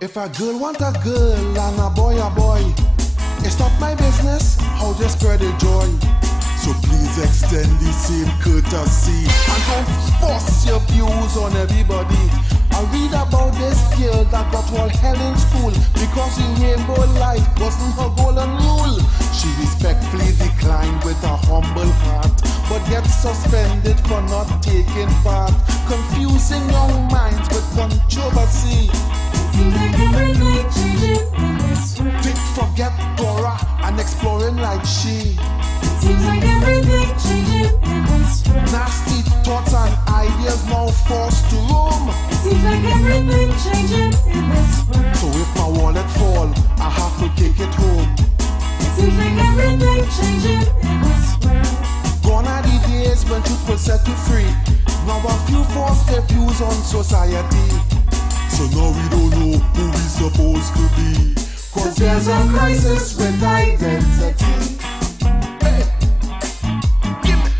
If a girl want a girl and a boy, it's not my business how they spread the joy. So please extend the same courtesy and don't force your views on everybody. I read about this girl that got all hell in school because in rainbow life wasn't her golden rule. She respectfully declined with a humble heart, but gets suspended for not taking part, confusing young minds with controversy. Seems like everything changing in this world. Did forget Dora and exploring like she. Seems like everything changing in this world. Nasty thoughts and ideas now forced to roam. Seems like everything changing in this world. So if my wallet fall, I have to take it home. Seems like everything changing in this world. Gone are the days when truth was set you free. Now a few force their views on society. So now we don't know who we supposed to be. Cause there's a crisis with identity. Hey, give it.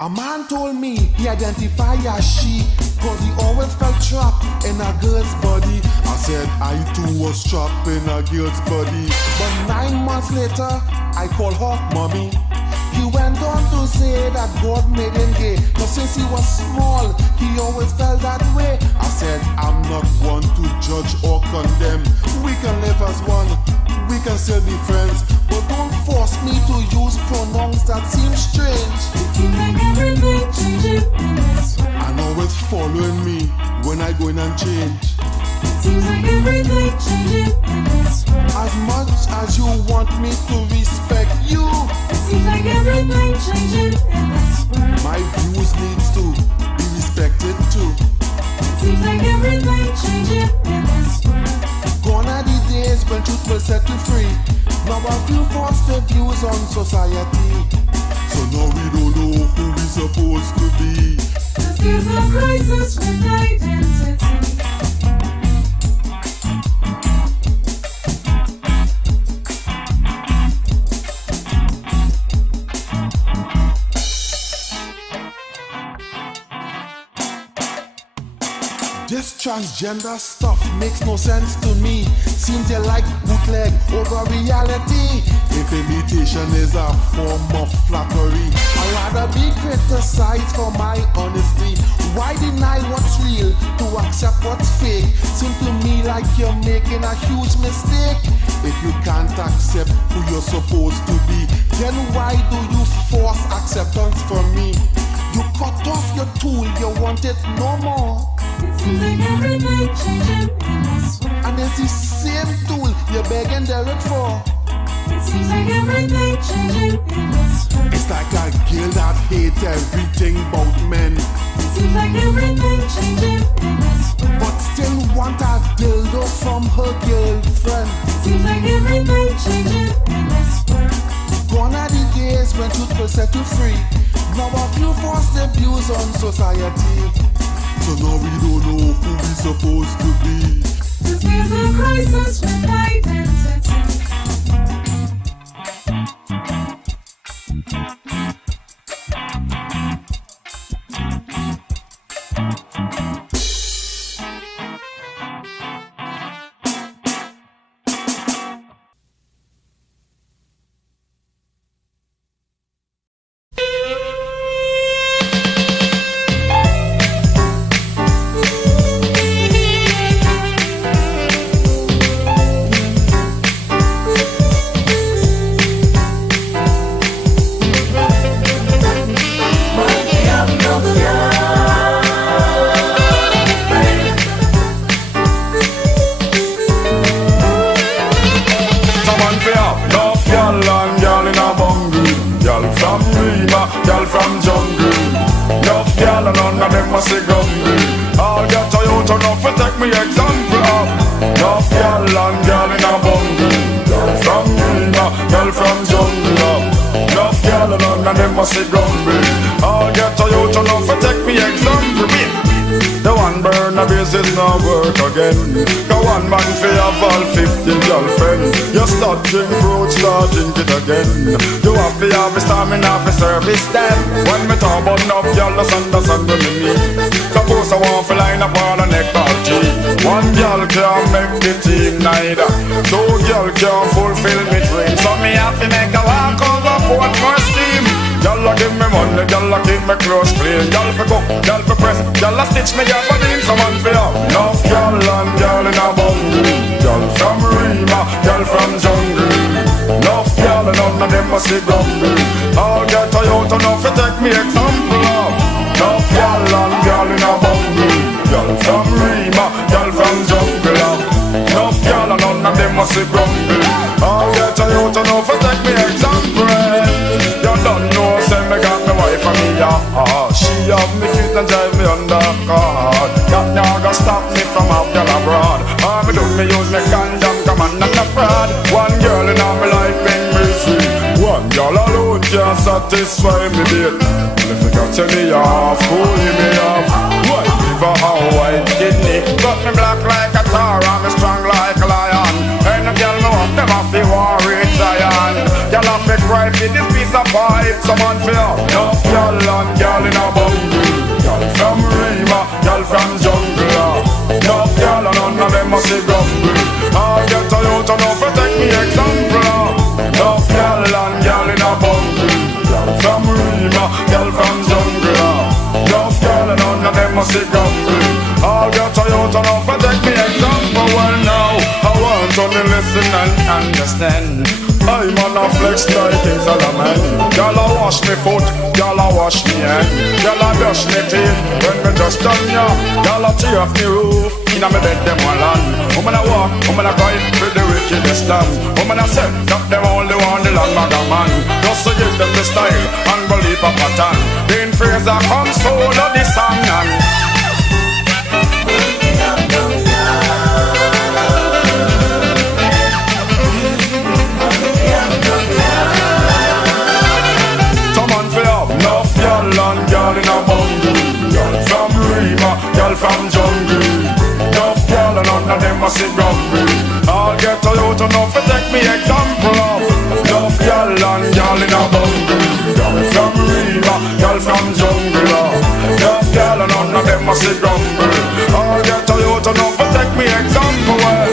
A man told me he identified as she, cause he always felt trapped in a girl's body. I said I too was trapped in a girl's body. But 9 months later, I called her mommy. He went on to say that God made him gay, but since he was small, he always felt that way. I said I'm not one to judge or condemn. We can live as one, we can still be friends, but don't force me to use pronouns that seem strange. It seems like everything changing in this world. I know it's following me when I go in and change. It seems like everything changing in this world. As much as you want me to respect you, it seems like everything changing in this world. my views needs to be respected too. It seems like everything changing in this world. Gone are the days when truth will set you free. Now a few force their views on society. So now we don't know who we supposed to be. Cause there's a crisis with identity. This transgender stuff makes no sense to me. Seems they like bootleg over reality. If imitation is a form of flattery, I'd rather be criticized for my honesty. Why deny what's real to accept what's fake? Seems to me like you're making a huge mistake. If you can't accept who you're supposed to be, then why do you force acceptance from me? You cut off your tool, you want it no more. It seems like everything changing in this world. And it's the same tool you're begging Derek for. It seems like everything changing in this world. It's like a girl that hates everything about men, It seems like everything changing in this world. but still want a dildo from her girlfriend. It seems like everything changing in this world. Gone are the days when truth will set you free. Now a few force their views on society. So now we don't know who we supposed to be. Cause there's a crisis with identity. Girl from jungle, enough girl and none of them must say gumby. All get a youth enough to take me example of. Enough girl and girl in a bungle. Girl from Rima, girl from jungle. Enough girl and none of them must say gumby. All get a youth enough to take me example. The one burn a base is no work. work again. Go one man for have all 15 girlfriend. You start drink fruit, start drink it again. You have to have a stamina for service them. When me talk about enough girl, just understand what me mean. Suppose I want to line up on a neck party. One girl can't make the team neither. Two girl can't fulfill me dream. So me have to make a walk over for more scheme. Y'all give me money, y'all keep me clothes clean. Y'all for cook, y'all for press, y'all stitch me, y'all for lean. Someone for y'all. Enough y'all and y'all in a bungle. Y'all from Rima, y'all from jungle. Enough y'all and none of them must be grumble. All get Toyota, enough to take me example of. Enough y'all and y'all in a bungle. Y'all from Rima, y'all from jungle. Enough y'all and none of them must be grumble. All get Toyota, enough to take me example. You don't know, say me got my wife and me, she have me kids and drive me under card. That now gonna stop me from out girl abroad. Me do me use me condom, come on, not a fraud. One girl in all my life bring me free. One girl alone can't satisfy me, babe. If you got to me off, pulling me off. White liver and white kidney. Got me black like a tar and me strong like a lion. And a girl know up them off the war with Zion. Girl off me cry for this piece of pipe. Someone feel enough girl and girl in a bungle. Girl from Rima, girl from jungle. Enough girl and none of them must be grumble. I'll get Toyota now for take me example. Enough girl and girl in a bungle. Girl from Rima, girl from jungle. Enough girl and none of them must be grumble. I'll get Toyota now for take me example. Well now, I want to listen and understand. I'm on a flex like in Solomon. Y'all a wash me foot, y'all a wash me hand. Y'all a brush me teeth when me just done ya. Y'all a tear off me roof, inna me bed them one land. Woman a walk, woman a cry for the wickedest lamb. Woman a say that them only want the long maga man. Just to give them the style and believe a pattern. Dean Fraser comes solo this song and girl in a bungle, girl from Rima, girl from jungle. Enough girl and none of them must be grumble. I'll get Toyota now for take me example of. Enough girl and girl in a bungle, girl from Rima, girl from jungle. Enough girl and none of them must be grumble. I'll get Toyota now for take me example. Well,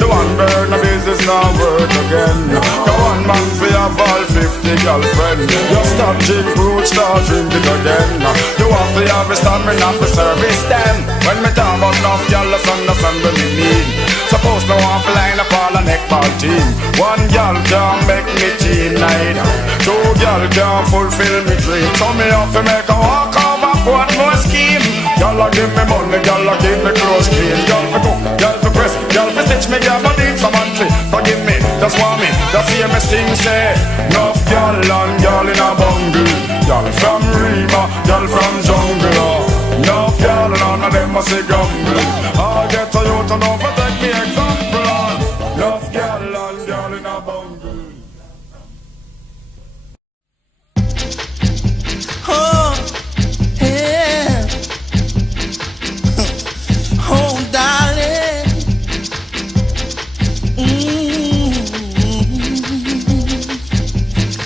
the one burn of business now work again. The one man for have all 50 girlfriend. You stop drink fruit, start drink it again. You have to have a stamina for service them. When me talk about enough girl, let's understand what me mean. Suppose no one to line up all a neck ball team. One girl can't make me team neither. Two girl can't fulfill me dream. So me have to make a walk over one more scheme. Y'all give me money, y'all give me clothes clean. Y'all for cook, y'all for press, y'all for stitch me, y'all for need someone to forgive me, just want me, just hear me sing say. Enough y'all and y'all in a bungle. Y'all from Rima, y'all from jungle. Enough y'all and none of them must be grumble. I'll get Toyota now for take me example. Enough y'all and y'all in a bungle. Oh, yeah. Oh, darling.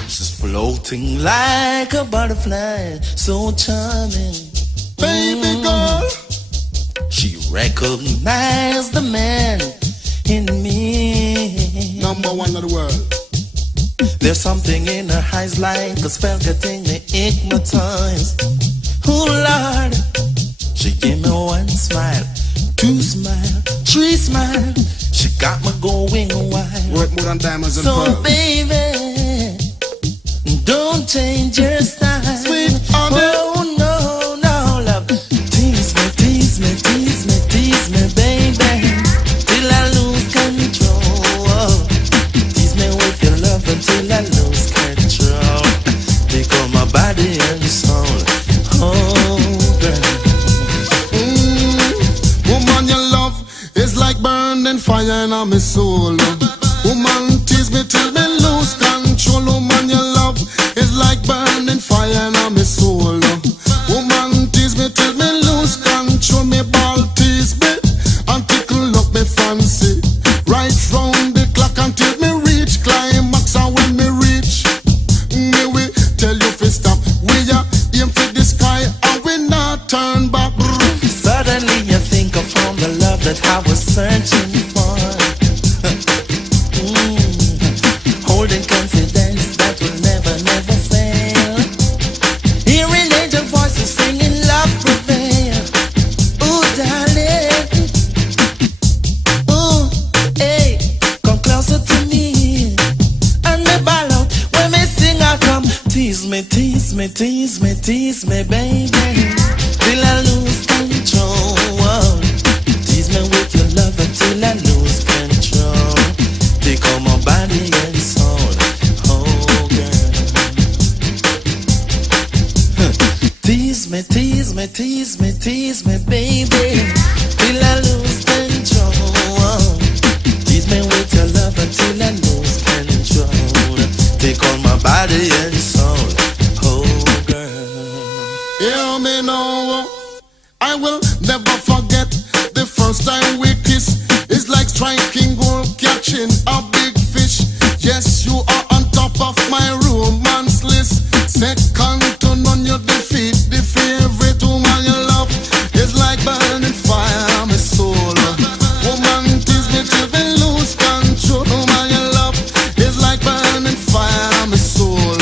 She's floating like a butterfly, so charming. Baby girl. She recognized the man in me. Number one of the world. There's something in her eyes like a spell getting me hypnotized. Oh Lord, she gave me one smile, two smile, three smile. She got me going wild. Worth more than diamonds and So pearls. baby, don't change your style. Sweet honey. Oh no, no love. Tease me, tease me, tease me, tease me, baby, till I lose control. Tease me with your love until I lose control. Become my body and soul. Oh girl. Woman, your love is like burning fire in my soul. Woman, tease me till me lose control. Woman, your love is like burning fire in my soul. Woman, tease me till me lose control. Me ball tease me tease me, tease me, tease me, baby, till I lose control. Tease me with your love until I lose control. Take all my body and soul, oh girl. Tease me, tease me, tease me, tease me, baby, till I lose control. Tease me with your love until I lose control. Take all my body and soul, oh girl. Hear me now, I will never forget the first time we kissed. It's like striking gold, catching a big fish. Yes, you are on top of my romance list. Second to none, you defeat the favorite woman you love. It's like burning fire, my soul. Woman, tease me till we lose control. Woman you love, it's like burning fire, my soul.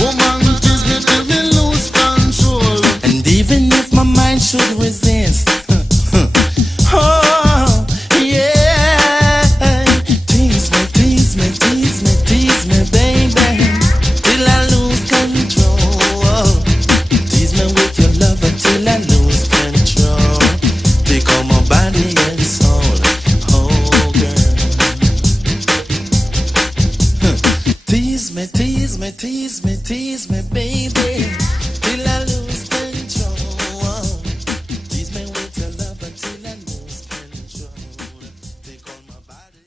Woman, tease me till we lose control. And even if my mind should resist, oh yeah, tease me, tease me, tease me, tease me, baby, till I lose control. Tease me with your love until I lose control. Take all my body and soul, oh girl. Tease me, tease me, tease me, tease me, baby, till I lose control. Tease me with your love until I lose control. Take all my body.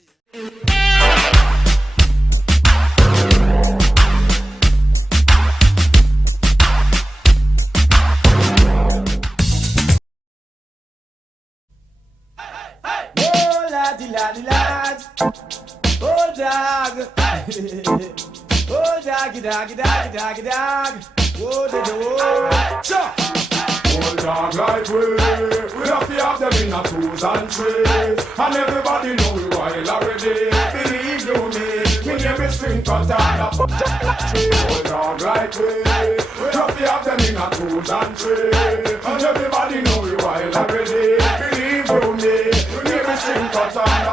Oh, laddie, laddie, lad. Oh, dog. Oh, doggy, doggy, doggy, doggy, dog. Oh, the door. Sure. Old dog like we have to have them in a twos and threes. And everybody know we wild already. Believe you me name is string cut and a old dog like we have to have them in a twos and threes. And everybody know we wild already. Believe you me name is string cut and a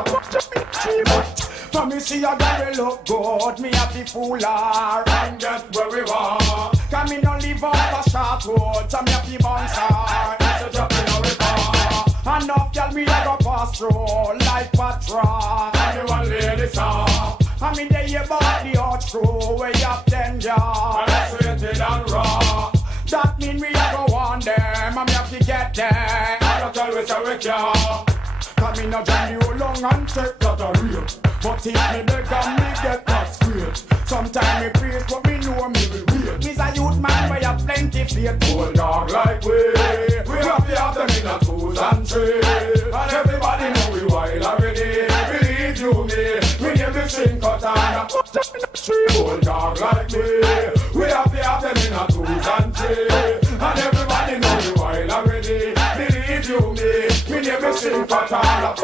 For me see a girl look good, me have to fool her and get where we want. Can me no live off a short road, so me have to bounce her So drop in our car. Enough girl me a go pass through like patrol. And you want lady song. I mean they about the hot crew way up 10 yards. And that's sweated and raw. That mean we a go on them, and me have to get them. I don't always say we can. Cause me no join you long and take that a real. But if me beg and me get that straight. Sometimes me praise but me know me will wait. Me's a youth man where you plenty faith. Old dog like we have to have them in a twos and threes. And everybody know we wild already. Believe you me name the string cut and a tree. Old dog like we have to have them in a twos and threes. And everybody know we wild already. Believe you me name the string cut and a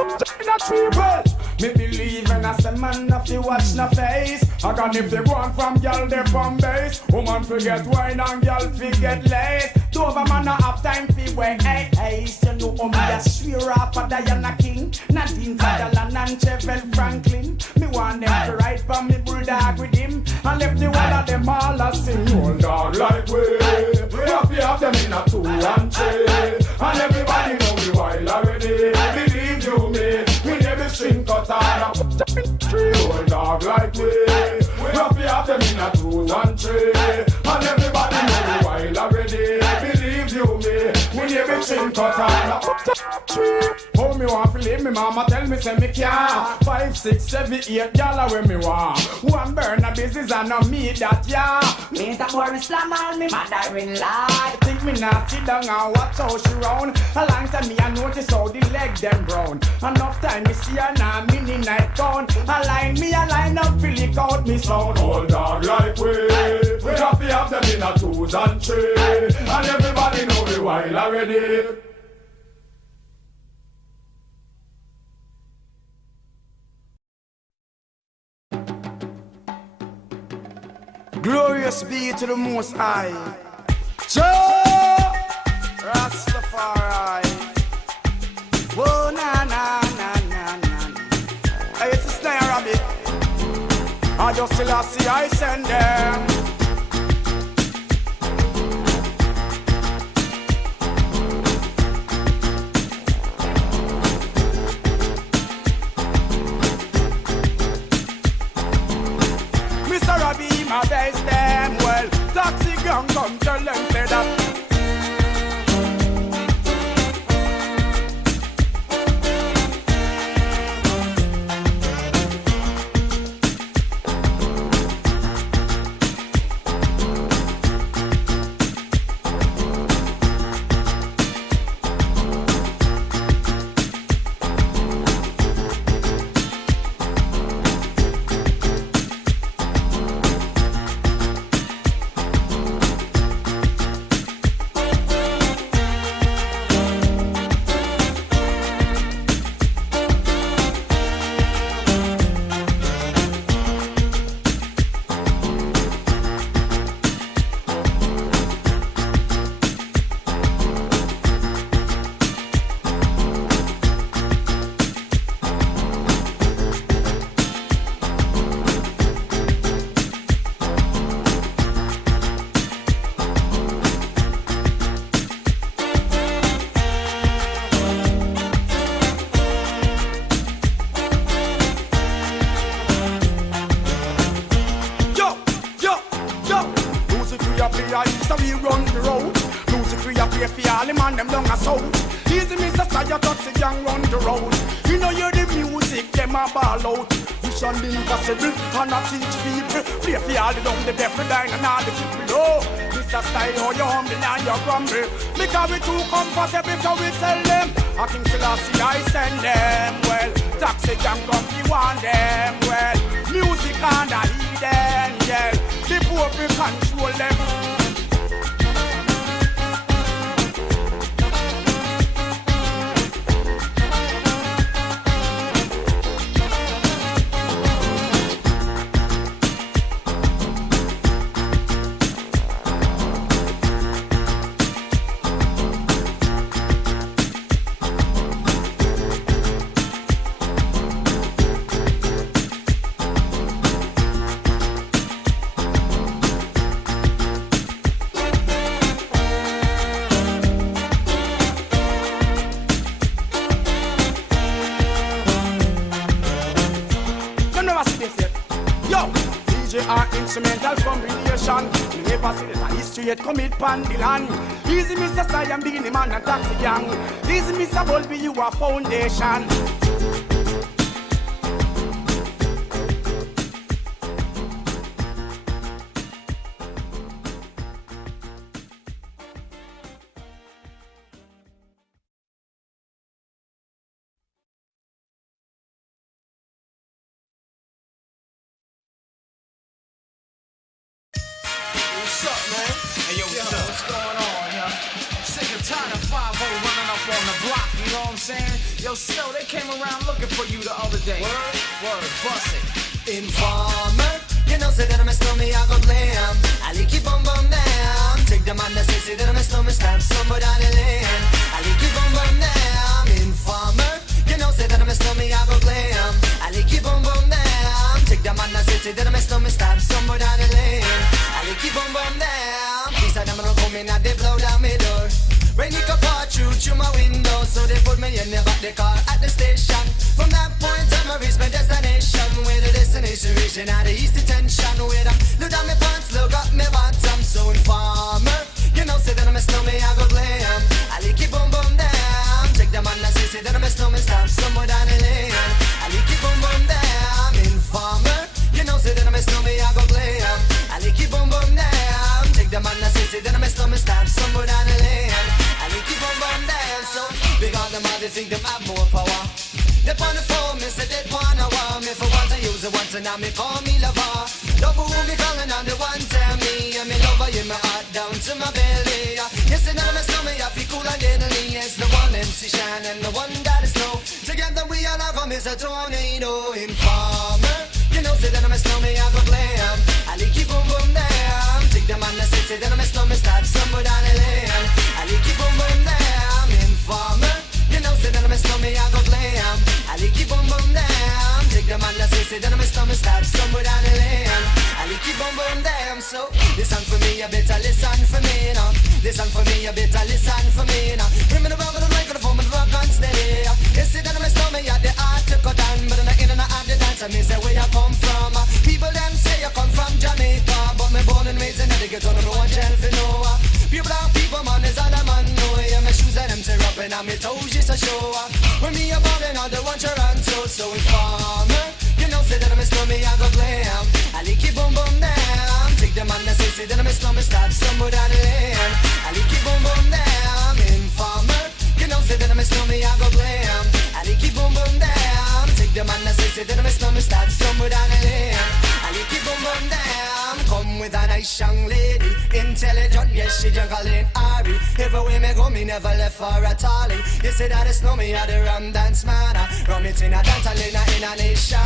tree. Well, me believe in a say man if you watch no face. I can if they want from girl they from base. Woman forget wine and girl forget lace. Dover man no have time fi wait. Hey, hey, you know me a swear off a Diana King, Nadine Sutherland and Ttpfl Franklin. Me want them to ride for me bulldog with him, and left the one of them all a sing. Old dog like we have to have them in a two and three. And everybody know we wild already. Believe you me name the string cut and a tree. Old dog like we have to have them in a two and three. And everybody know we wild already. Believe you me name the string cut and a tree. Oh, me want to live, me mama tell me say me can't. 5, 6, 7, 8 gyal where me want. One burn a business and no me that yeah. Me that boy slam on me mother-in-law. Think me not sit down and watch how she round. A long time me I notice how the leg them brown. Enough time me see her now mini night gone. A line up feel it out me sound. Old dog like we have to have them in a twos and threes. And everybody know we wild already. Glorious be to the Most High. Joe Rastafari. Whoa, na na na na na. Hey, it's a snare rabbit. I just still see I send them. Gang come tell them say that. Impossible, and I teach people. Play for all the dumb, the deaf, the dying, and all the people. Oh, this a style how you humble and you grumble. Because we too comfortable, so we tell them. I King Selassie, I send them. Well, taxi gang come, you want them. Well, music and I lead them. Yeah, the poor people control them. Instrumental combination. You never see this history yet commit pan the land. Easy Mr. Sai and Beanie Man and Taxi Gang. Easy Mr. Bulby, you a foundation. Yo, Snow, they came around looking for you the other day. Word, bust it. Informer, you know, say that I'm a snowman, I go glam. I like keep on bum down. Take the man that say that I'm a snowman, stab somebody down the lane. I like keep on bum down. Informer, you know, say that I'm a snowman, I go glam. I like keep on bum down. Take the man that say that I'm a snowman, stab somebody down the lane. I like keep on bum down. These are them gonna come in and they blow down my door. Rain it could pour through my window, so they put me in the back the car at the station. From that point on, I reached my destination. Where the destination region out of east detention. Where I look down my pants, look up my bottom. So informer, you know, say that I'm a snowman, I go glam. I like keep on bum down. Take the man that say that I'm a snowman, stamp somewhere down the lane. I like keep on bum down. Informer, you know, say that I'm a snowman, I go glam. I like keep on bum down. Take the man that say that I'm a snowman, stamp somewhere down the lane. Keep on bum down, so big on them, they think them have more power. They on the phone, me say they wanna want me. For once I use it once and now me call me lover. Love who me calling on the one tell me. And me lover in my heart down to my belly. Yes, and I'm a stomach, I feel cool and deadly. It's the one MC Shine and the one that is snow. Together we all have them, it's a tornado. Informer, you know, say that I'm a stomach, I go glam. I like keep on bum down. Take the man that say that I'm a stomach, stab somewhere down the lane. I like keep on bum down. Informer, you know, say that I'm a stomach, I go glam. I like keep on bum down. Take the man that say that I'm a stomach, stab somewhere down the lane. I like keep on bum down. So listen for me, you better listen for me now. Listen for me, you better listen for me now. Bring me the rock on the microphone, but rock on steady. You say that I'm a stomach, yeah, the art to cut down, but in the inner of the dance, I mean say where you come from. People them say you come from Jamaica, but me born and raised in the make it on the one gel for no. Pure black people, man, is all a man know. Yeah, my shoes and them tear up and on my toes just to show. When me a ballin' on the one Toronto, so informer. You know, say that I'm a slummy, I go blam. I like it boom boom down. Take the man that say that I'm a slummy, stop somewhere down the lane. I like it boom boom down. Informer. You know, say that I'm a slummy, I go blam. I like it boom boom down. Take the man that say that I'm a slummy, stop somewhere down the lane. I like it boom boom down. Come with a nice young lady, intelligent, yes, she juggling Ari. Everywhere me go, me never left for a tally. You say that it's no me, I the rum dance man. Rum it in a dance, I in a nation.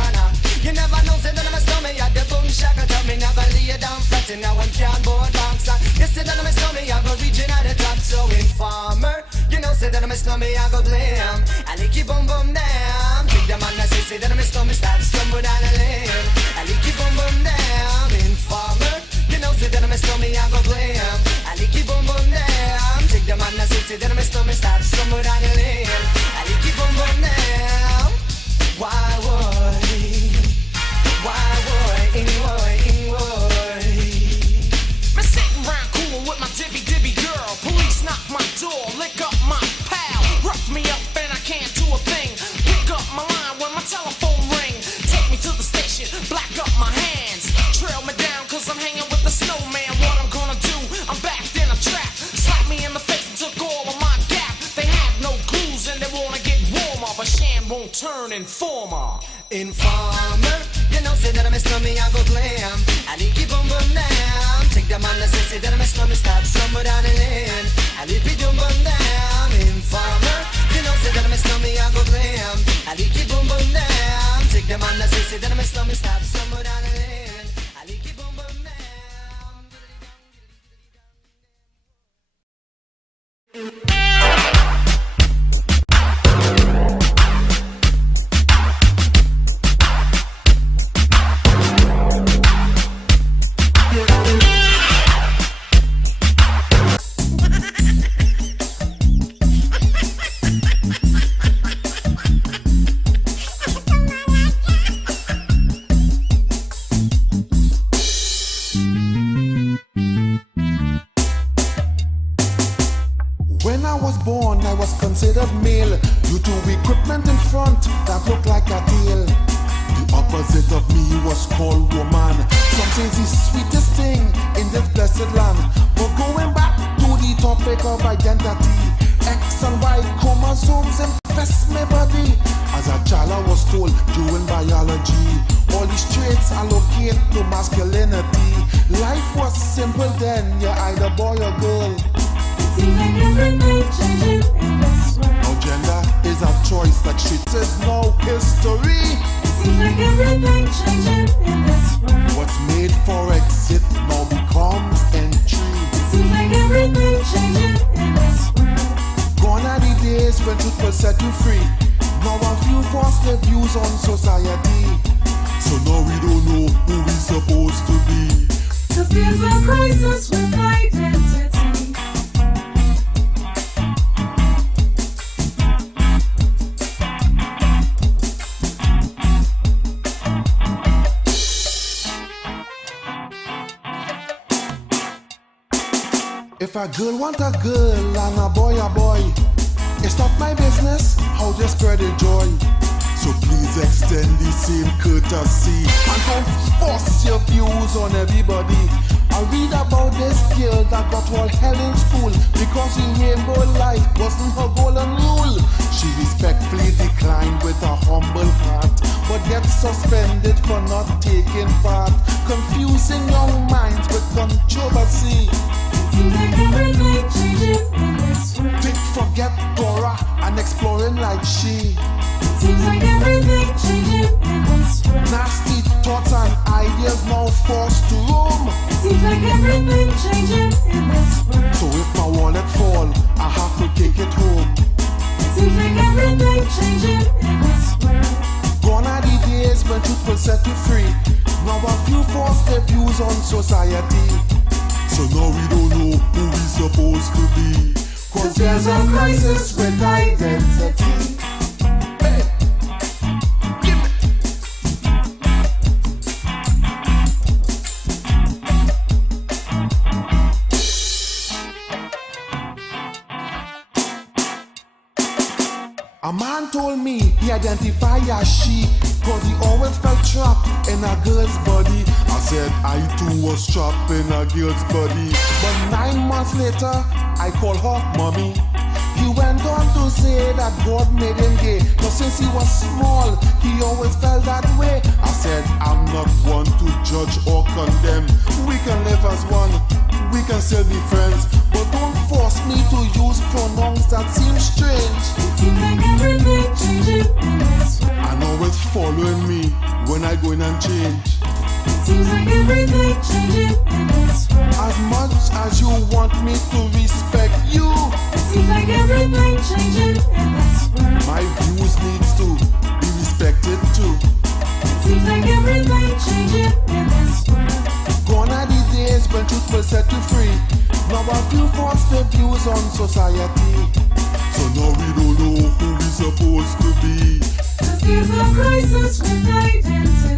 You never know, say that I'm a slummy, I the boom shaka. Tell me never lay down flat in a one cardboard box. You say that I'm a slummy, I go reaching at the top. So informer, you know, say that I'm a slummy, I go blame. I like it boom boom down. Take the man that say that I'm a slummy, stop stumble down the lane. I like it boom boom down. Informer, you know, say that I'm a slummy, I go blame. I like it boom boom down. Take the man that say that I'm a slummy, stop stumble down the lane. I like it boom boom down. Why would? Me sitting round coolin' with my dibby girl. Police knock my door, lick up my pal. Rough me up and I can't do a thing. Pick up my line when my telephone ring. Take me to the station, black up my hands. Trail me down cause I'm hanging with the snowman. What I'm gonna do, I'm backed in a trap. Slap me in the face and took all of my gap. They have no clues and they wanna get warmer, but Shan won't turn informer. Informer, you know, say that I'm a slummy, I go glam. I like it boom boom down. Take the man that say that I'm a slummy, stop somewhere down the lane. I like it boom boom down. Informer, you know, say that I'm a slummy, I go glam. I like it boom boom down. Take the man that say that I'm a slummy, stop somewhere down the lane. I like it boom boom down. When I was born, I was considered male due to equipment in front that looked like a tail. The opposite of me was called woman. Some say it's the sweetest thing in this blessed land. But going back to the topic of identity, X and Y chromosomes infest my body. As a child I was told during biology, all these traits allocate to masculinity. Life was simple then, you're either boy or girl. Seems like everything changing in this world. Now gender is a choice, like shit is now history. Seems like everything changing in this world. What's made for exit now becomes entry. Seems like everything changing in this world. Gone are the days when truth will set you free. Now a few force their views on society. So now we don't know who we supposed to be. Cause there's a crisis with identity. If a girl want a girl and a boy, it's not my business how they spread the joy. So please extend the same courtesy and don't force your views on everybody. I read about this girl that got all hell in school because her rainbow life wasn't her golden rule. She respectfully declined with a humble heart, but gets suspended for not taking part, confusing young minds with controversy. Seems like everything changing in this world. Think forget Dora and exploring like she. Seems like everything changing in this world. Nasty thoughts and ideas now forced to roam. Seems like everything changing in this world. So if my wallet fall, I have to take it home. Seems like everything changing in this world. Gone are the days when truth will set you free. Now a few force their views on society. So now we don't know who we supposed to be. Cause there's a crisis with identity. Hey, give me. identify as she, cause he always felt trapped in a girl's body. I said I too was trapped in a girl's body. But 9 months later, I called her mommy. He went on to say that God made him gay, but since he was small, he always felt that way. I said, I'm not one to judge or condemn. We can live as one, we can still be friends, but don't force me to use pronouns that seem strange. It seems like everything changing in this world. And always following me when I go in and change. It seems like everything changing in this world. As much as you want me to respect you, It seems like everything changing in this world. my views needs to be respected too. It seems like everything changing in this world. Gone are the days when truth will set you free. Now a few force their views on society. So now we don't know who we supposed to be. 'Cause there's a crisis with identity.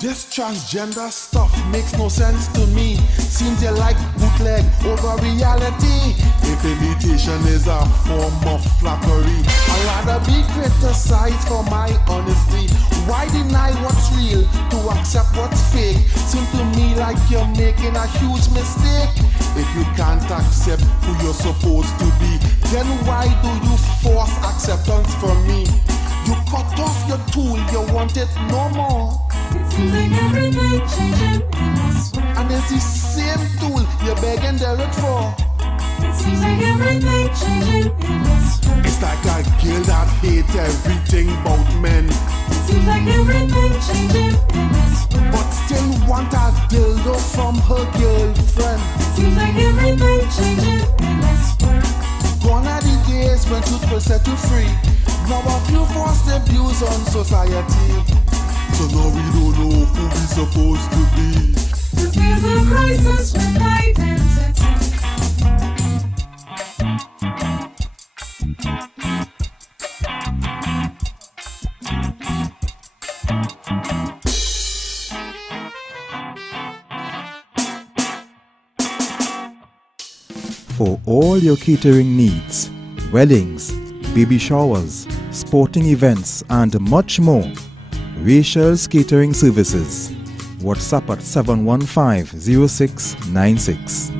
This transgender stuff makes no sense to me. Seems they like bootleg over reality. If imitation is a form of flattery, I'd rather be criticized for my honesty. Why deny what's real to accept what's fake? Seems to me like you're making a huge mistake. If you can't accept who you're supposed to be, then why do you force acceptance from me? You cut off your tool, you want it no more. It seems like everything changing in this world. And it's the same tool you're begging Derek for. It seems like everything changing in this world. It's like a girl that hates everything about men, It seems like everything changing in this world. but still want a dildo from her girlfriend. It seems like everything changing in this world. Gone are the days when truth will set you free. Now a few force their views on society. So now we don't know who we supposed to be. 'Cause there's a crisis with identity. For all your catering needs, weddings, baby showers, sporting events, and much more, Rachel's Catering Services. WhatsApp at 715-0696.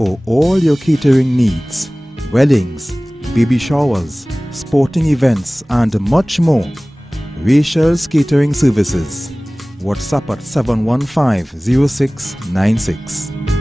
For all your catering needs, weddings, baby showers, sporting events and much more, Rachel's Catering Services. WhatsApp at 715-0696.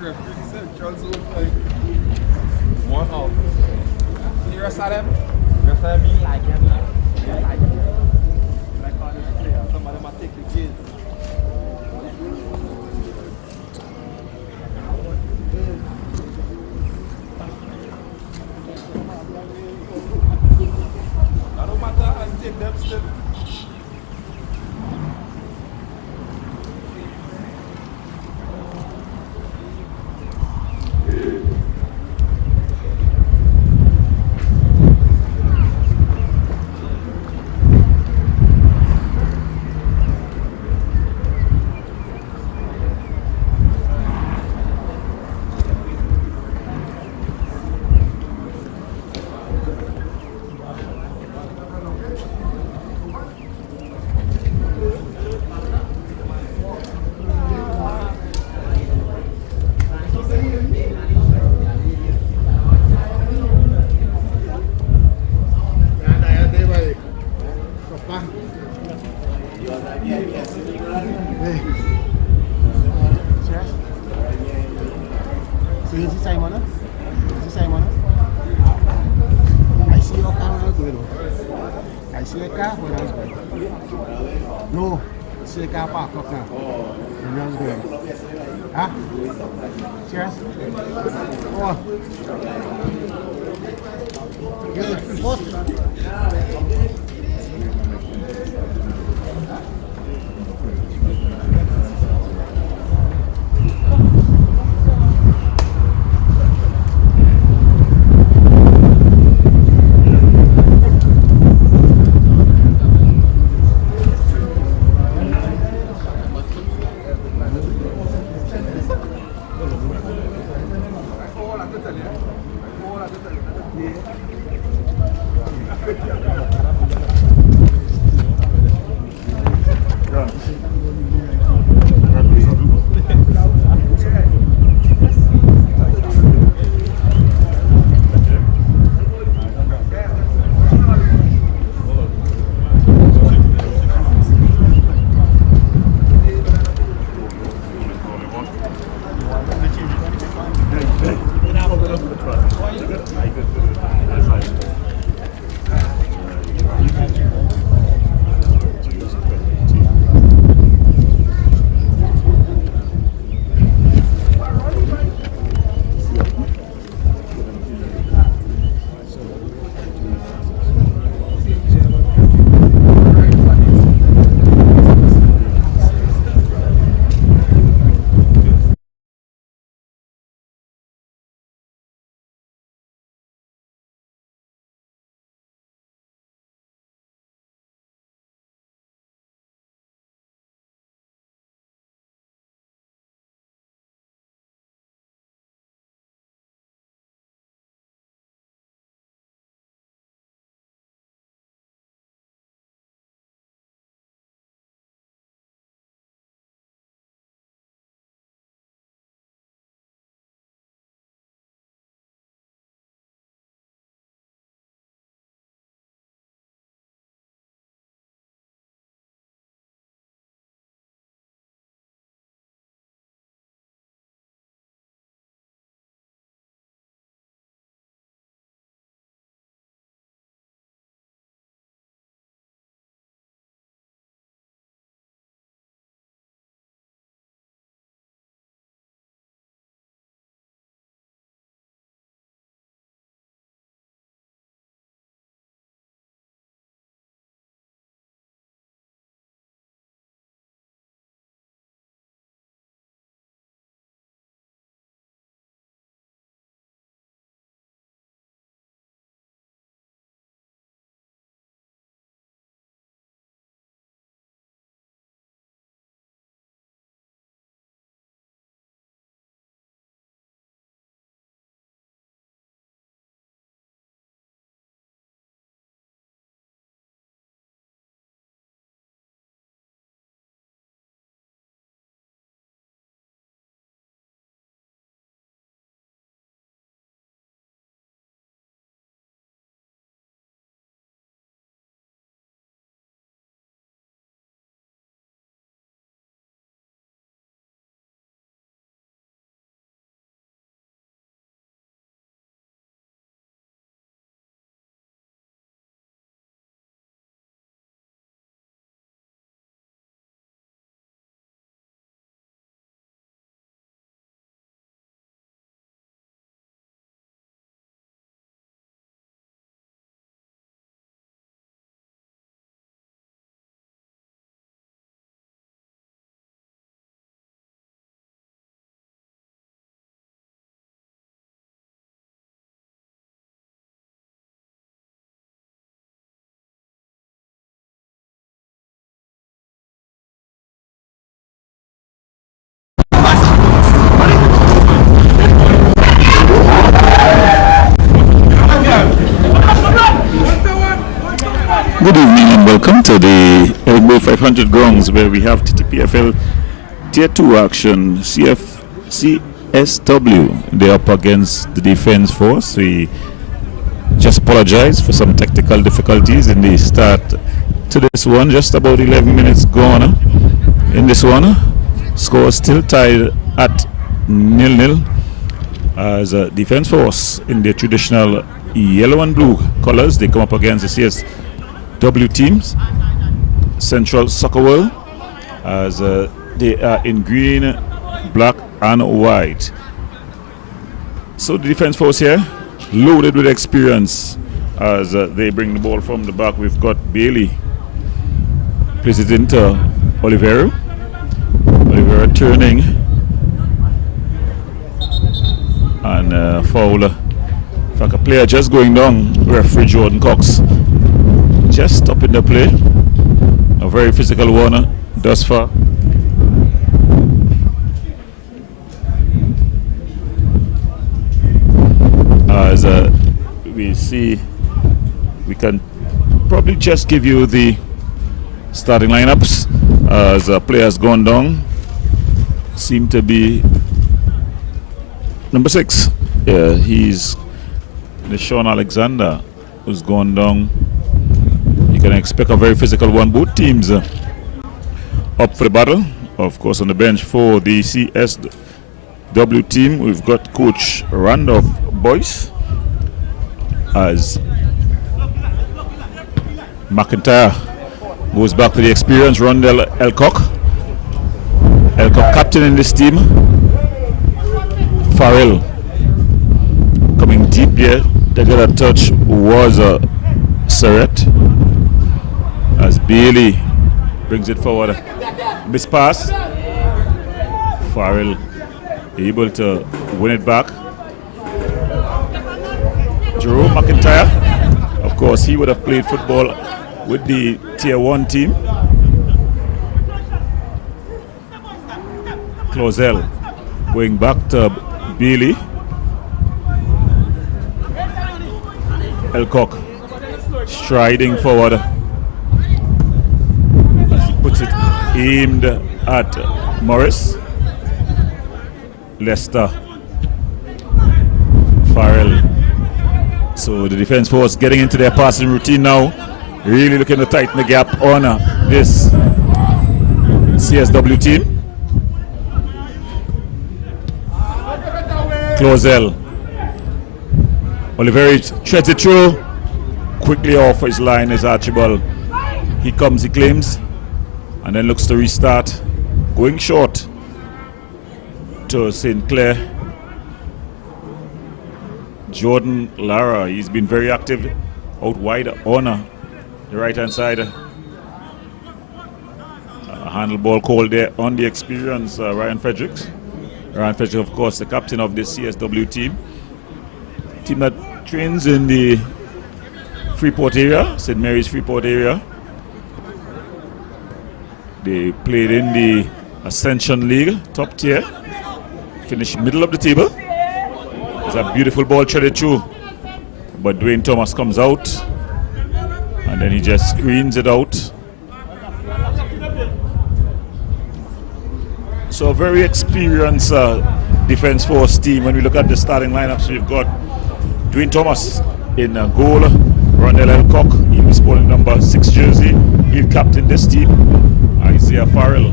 referee central zone like 1 out. See the rest of them? The rest of them you like them. You like them. Like all these players. Some of them are taking kids. I don't matter, I take them still. Good evening and welcome to the Edinburgh 500 Grounds, where we have Ttpfl Tier 2 action. CSW, they're up against the Defence Force. We just apologize for some technical difficulties in the start to this one. Just about 11 minutes gone in this one. Score still tied at 0-0 as Defence Force in their traditional yellow and blue colors. They come up against the CSW teams, Central Soccer World, as they are in green, black and white. So the Defence Force here, loaded with experience as they bring the ball from the back. We've got Bailey, plays it into Olivero turning, and foul. In fact, a player just going down, referee Jordan Cox just stopping the play. A very physical one thus far. As we see, we can probably just give you the starting lineups as players gone down. Seem to be number 6. He's Sean Alexander, who's gone down. You can expect a very physical one. Both teams up for the battle. Of course, on the bench for the CSW team, we've got Coach Randolph Boyce as McIntyre goes back to the experience. Rondell Elcock captain in this team. Farrell coming deep here. The other touch was Surrett as Bailey brings it forward. Miss pass. Farrell able to win it back. Jerome McIntyre, of course, he would have played football with the Tier 1 team. Clausel going back to Bailey. Elcock striding forward as he puts it aimed at Morris. Leicester. Farrell. So the Defence Force getting into their passing routine now. Really looking to tighten the gap on this CSW team. Clausel. Oliveri threads it through. Quickly off his line is Archibald. He comes, he claims, and then looks to restart. Going short to St. Clair. Jordan Lara, he's been very active out wide on the right hand side. A handle ball called there on the experience, Ryan Fredericks. Ryan Fredericks, of course, the captain of the CSW team. Team that trains in the Freeport area, St. Mary's Freeport area. They played in the Ascension League, top tier. Finished middle of the table. There's a beautiful ball threaded through, but Dwayne Thomas comes out and then he just screens it out. So a very experienced Defence Force team. When we look at the starting lineups, we've got Dwayne Thomas in goal, Rondell Elcock, he'll be sporting number 6 jersey, he'll captain this team. Isaiah Farrell,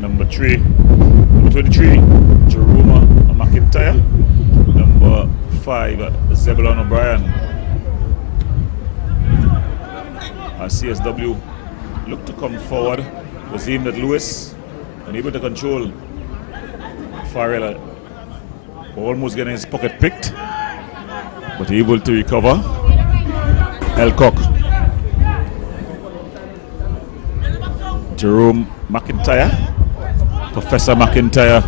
number 3. Number 23, Jerome McIntyre. Number 5, Zebulon O'Brien. CSW looked to come forward, was aimed at Lewis, unable to control Farrell, almost getting his pocket picked, but able to recover. Elcock. Jerome McIntyre. Professor McIntyre.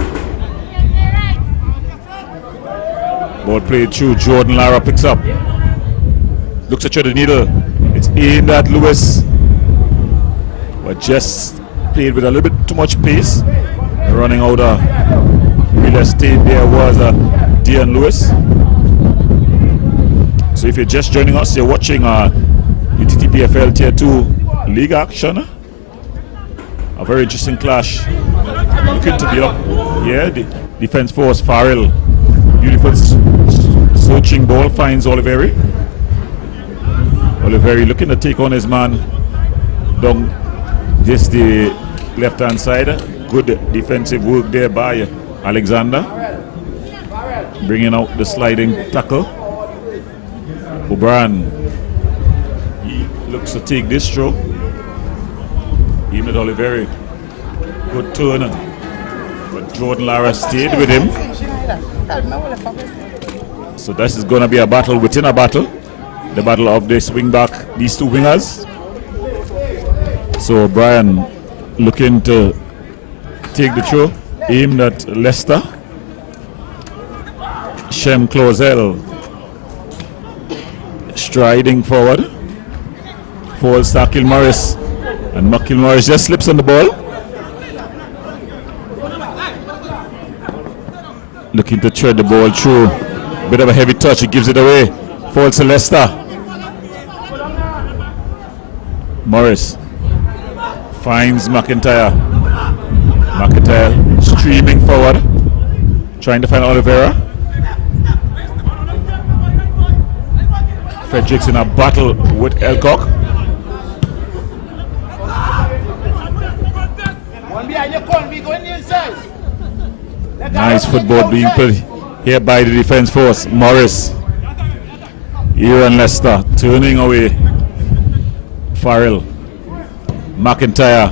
Ball played through. Jordan Lara picks up. Looks at the needle. It's aimed at Lewis. But just played with a little bit too much pace. Running out of real estate there was Dion Lewis. So if you're just joining us, you're watching the Ttpfl Tier 2 league action. A very interesting clash. Looking to be up here. The defense force Farrell. Beautiful searching ball finds Oliveri. Oliveri looking to take on his man down just the left hand side. Good defensive work there by Alexander. Bringing out the sliding tackle. O'Brien. He looks to take this throw. Even at Oliveri. Good turn. But Jordan Lara stayed with him. So this is going to be a battle within a battle. The battle of the swing back, these two wingers. So O'Brien looking to take the throw. Aimed at Leicester. Shem Clausel striding forward. Falls to Akil Morris. And Akil Morris just slips on the ball. Looking to thread the ball through. Bit of a heavy touch, he gives it away. Falls to Leicester. Morris finds McIntyre. McIntyre streaming forward. Trying to find Oliveira. Fredericks in a battle with Elcock. Nice football being played here by the defense force. Morris. Aaron Leicester turning away. Farrell. McIntyre.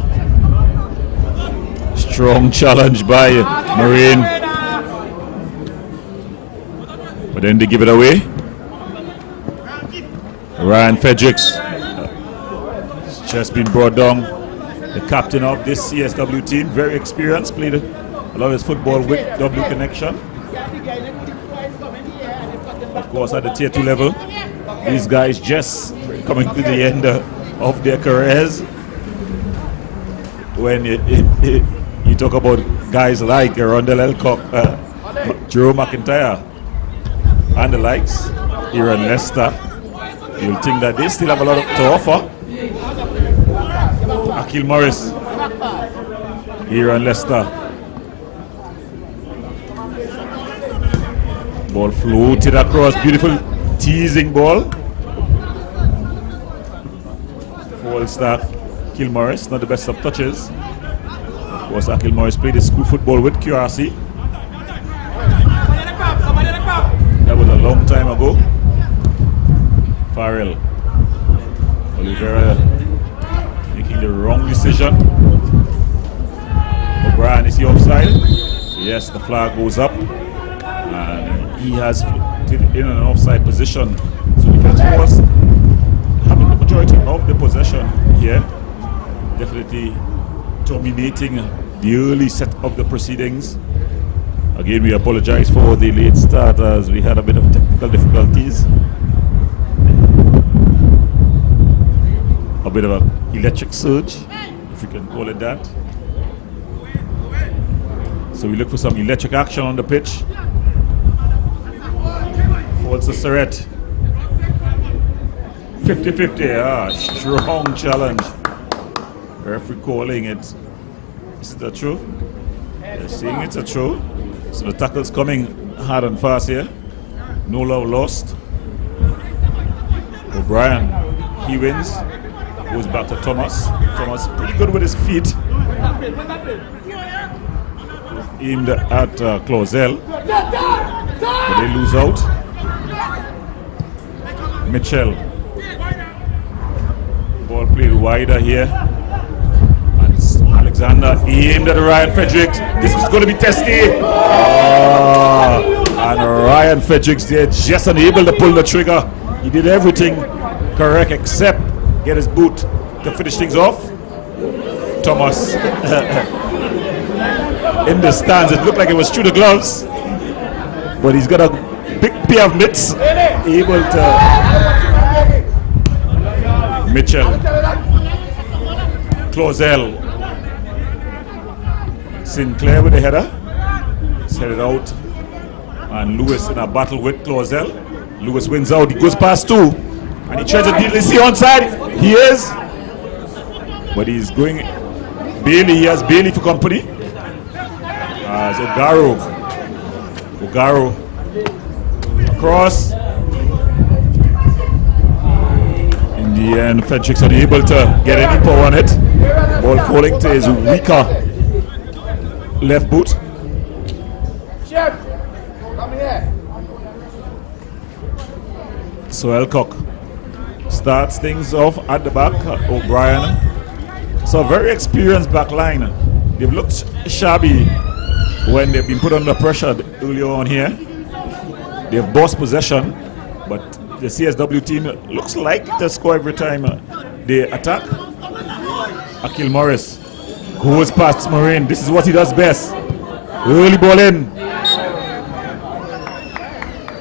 Strong challenge by Marine. But then they give it away. Ryan Fredericks. Just been brought down. The captain of this CSW team. Very experienced. Played a lot of his football with W Connection. Of course, at the Tier 2 level, these guys just coming to the end of their careers. When you talk about guys like Rondell Elcock, Jerome McIntyre, and the likes, Aaron Leicester, you'll think that they still have a lot to offer. Akil Morris, Aaron Leicester. Ball floated across, beautiful teasing ball. Falls to Akil Morris, not the best of touches. Of course, Akil Morris played his school football with QRC. That was a long time ago. Farrell. Oliveira making the wrong decision. O'Brien, is he offside? Yes, the flag goes up. And he has put it in an offside position. So defense force having the majority of the possession here. Definitely dominating the early set of the proceedings. Again, we apologize for the late start as we had a bit of technical difficulties. A bit of an electric surge, if you can call it that. So we look for some electric action on the pitch. Falls to Surrett. 50-50, strong challenge. Referee calling it. Is it a throw? They're saying it's a throw. So the tackle's coming hard and fast here. No love lost. O'Brien, he wins. Goes back to Thomas. Thomas pretty good with his feet. Aimed at Clausel. But they lose out. Mitchell. Ball played wider here. And Alexander aimed at Ryan Fredericks. This is going to be testy. And Ryan Fredericks there just unable to pull the trigger. He did everything correct except get his boot to finish things off. Thomas in the stands. It looked like it was through the gloves. But he's got a big pair of mitts. Able to... Mitchell. Clausel. Sinclair with the header. He's headed out. And Lewis in a battle with Clausel. Lewis wins out. He goes past two. And he tries to deal. Is he onside? He is. But he's going. Bailey, he has Bailey for company. As Ogaro. Across. In the end, Frederick's unable to get any power on it. Ball falling to his weaker left boot. So Elcock starts things off at the back. O'Brien. So a very experienced back line. They've looked shabby when they've been put under pressure earlier on here. They've bossed possession, but the CSW team looks like to score every time they attack. Akil Morris goes past Marine. This is what he does best. Early ball in.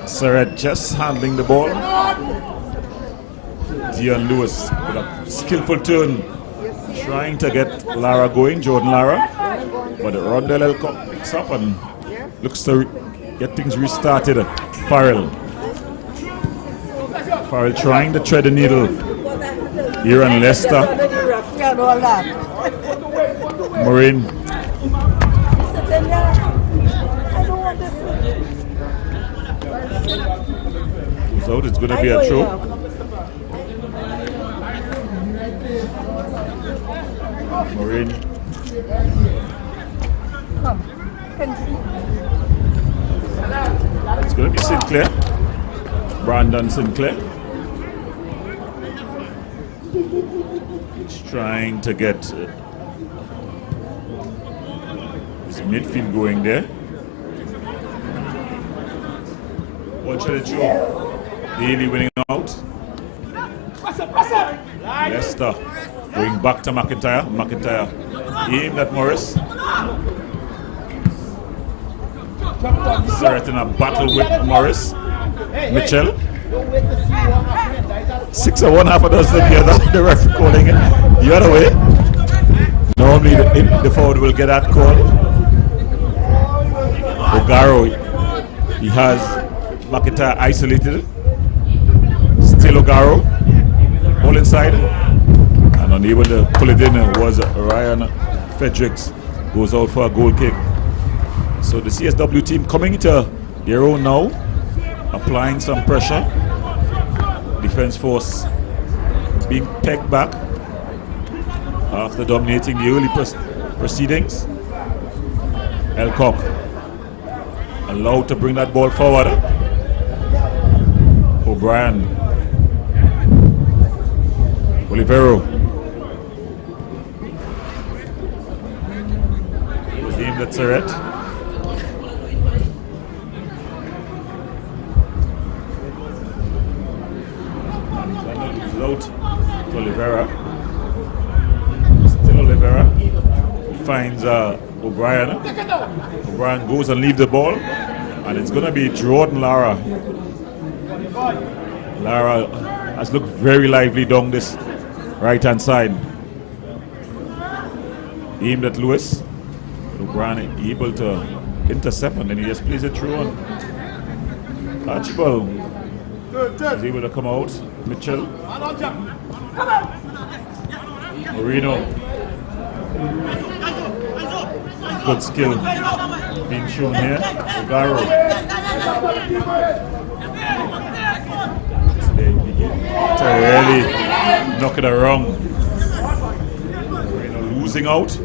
Surratt just handling the ball. Dion Lewis with a skillful turn, trying to get Lara going, Jordan Lara. But Rondell Elcock picks up and looks to get things restarted. Farrell trying to thread the needle. Here on Leicester. Marine. Who's out? It's going to be a throw. Marine. It's going to be Sinclair. Brandon Sinclair. He's trying to get his midfield going there. Watch the throw. Daly winning out. Leicester going back to McIntyre. McIntyre aimed at Morris. Surratt in a battle with Morris. Mitchell. 6 or 1 half a dozen the other. The referee calling it the other way. Normally the forward will get that call. Ogaro, he has McIntyre isolated. Still Ogaro. All inside. And unable to pull it in was Ryan Fredericks. Goes out for a goal kick. So the CSW team coming to their own now, applying some pressure. Defense force being pegged back after dominating the early proceedings. Elcock allowed to bring that ball forward. O'Brien. Olivero. It was aimed at Surratt. Out to Oliveira. Still Oliveira. Finds O'Brien. O'Brien goes and leaves the ball. And it's going to be Jordan Lara. Lara has looked very lively down this right-hand side. Aimed at Lewis. O'Brien able to intercept, and then he just plays it through on Archibald. Is able to come out. Mitchell. Marino. Good skill being shown here. Ogaro. So they begin to really knock it around. Marino losing out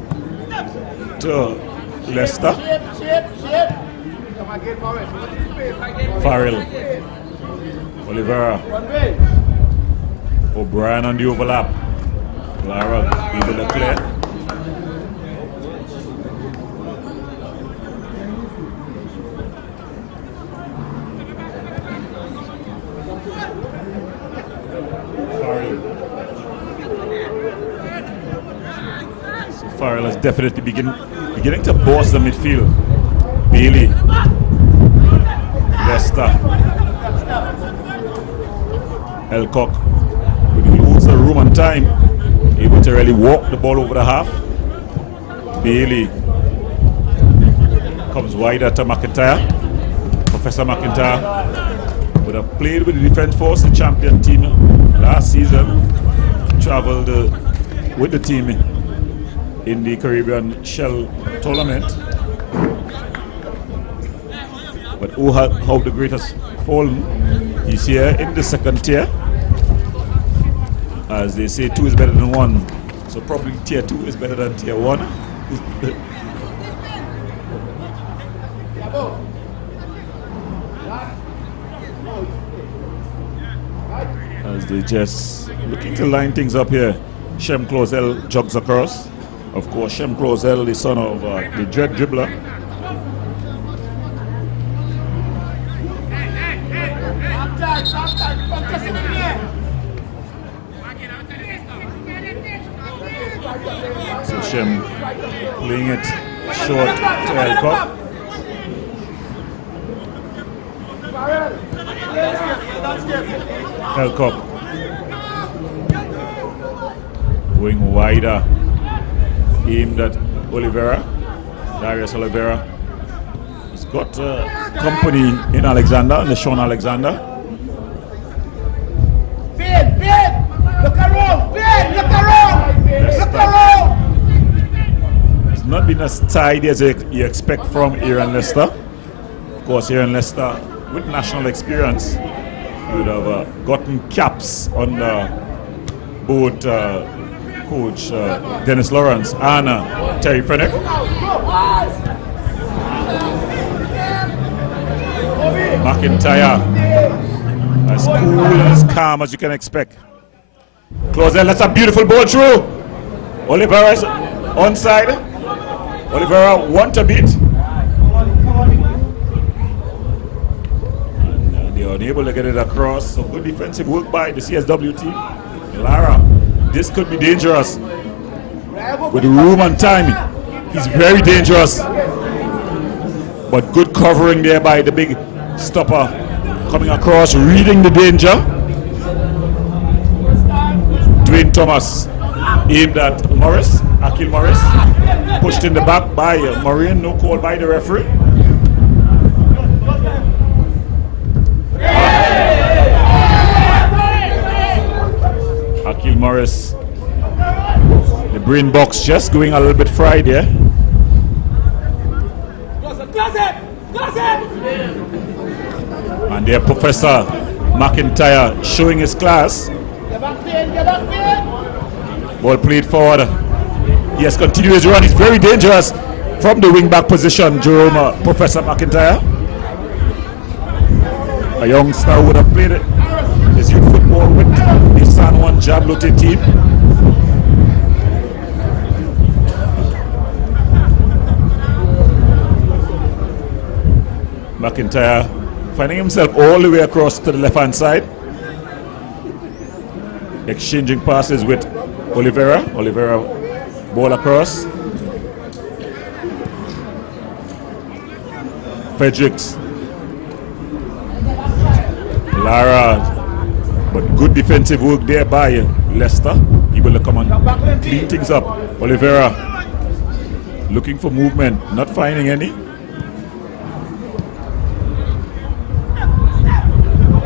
to Leicester. Farrell. Oliveira. O'Brien on the overlap. Lara able to clear. So Farrell is definitely beginning to boss the midfield. Bailey. Leicester. Elcock, but he loses the room and time, able to really walk the ball over the half. Bailey comes wider to McIntyre. Professor McIntyre would have played with the Defence Force, the champion team last season. Traveled with the team in the Caribbean Shell tournament. But how the great has fallen. He's here in the second tier. As they say, 2 is better than 1. So probably tier 2 is better than tier 1. As they just looking to line things up here. Shem Closel jogs across. Of course, Shem Closel, the son of the dread dribbler. So Shem playing it short to Elcock. Elcock going wider, aimed at Oliveira, Darius Oliveira. He's got company in Alexander, LeSean Alexander. Look around! Look around! Look around! It's not been as tidy as you expect from Aaron Lester. Of course, Aaron Lester with national experience would have gotten caps under both coach Dennis Lawrence and Terry Fennick. McIntyre, as cool and as calm as you can expect. Closer, that's a beautiful ball through. Oliveira is onside. Oliveira want a beat. And they are unable to get it across. So good defensive work by the CSW team. Lara, this could be dangerous. With room and time, he's very dangerous. But good covering there by the big stopper coming across, reading the danger. Dwayne Thomas aimed at Morris, Akil Morris, pushed in the back by Maureen, no call by the referee. Akil Morris, the brain box just going a little bit fried here. And there Professor McIntyre showing his class. Ball played forward. He has continued his run. He's very dangerous from the wing back position, Jerome Professor McIntyre. A youngster who would have played his youth football with the San Juan Jablote team. McIntyre finding himself all the way across to the left hand side. Exchanging passes with Oliveira. Oliveira ball across. Fredericks. Lara. But good defensive work there by Leicester. Able to come and clean things up. Oliveira looking for movement, not finding any.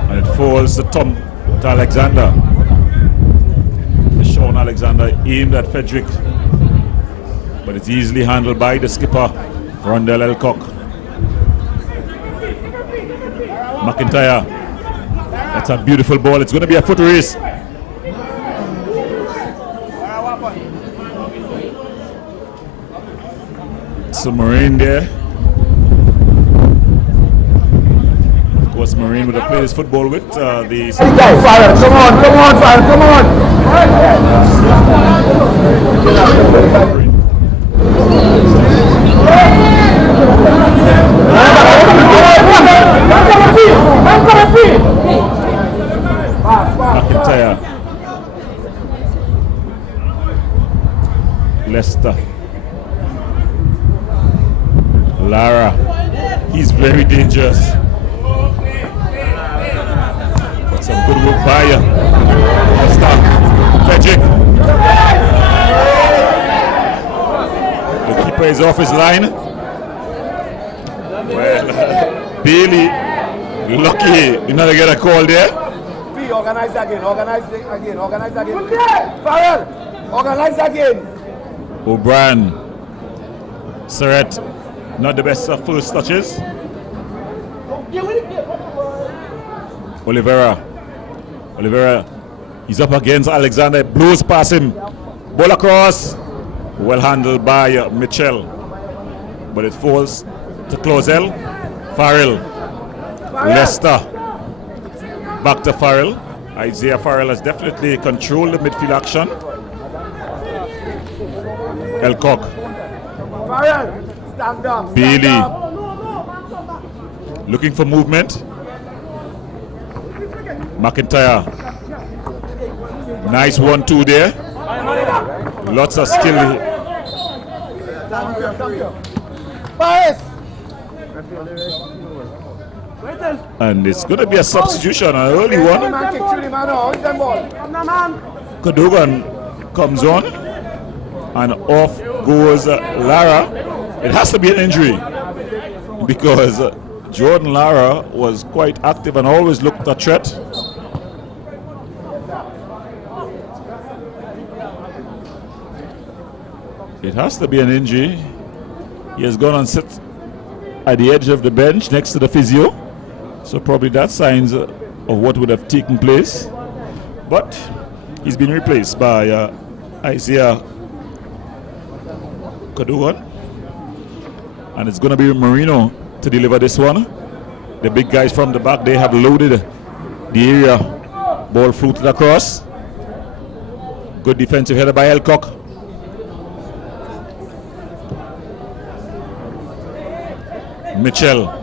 And it falls to Alexander. LeSean Alexander aimed at Frederick, but it's easily handled by the skipper, Rondell Elcock. McIntyre, that's a beautiful ball. It's going to be a foot race. So Marine there. Of course, Marine would have played his football with the... Fire! Come on, Fire! Come on! McIntyre. Leicester. Lara. He's very dangerous. But some good work by Leicester. Frederick. The keeper is off his line. Well, Bailey Lucky you not get a call there. Organize again. Farrell, organize again. O'Brien, Surratt, not the best of first touches. Oliveira, he's up against Alexander, blows past him. Ball across, well handled by Mitchell, but it falls to Clausel. Farrell, Leicester, back to Farrell. Isaiah Farrell has definitely controlled the midfield action. Elcock, Farrell, stand up. Bailey, looking for movement. McIntyre, nice 1-2 there. Lots of skill. And it's going to be a substitution, an early one. Cadogan comes on, and off goes Lara. It has to be an injury because Jordan Lara was quite active and always looked a threat. It has to be an injury. He has gone and sit at the edge of the bench next to the physio. So probably that's signs of what would have taken place. But he's been replaced by Isaiah Cadogan. And it's going to be Marino to deliver this one. The big guys from the back, they have loaded the area. Ball floated across. Good defensive header by Elcock. Mitchell.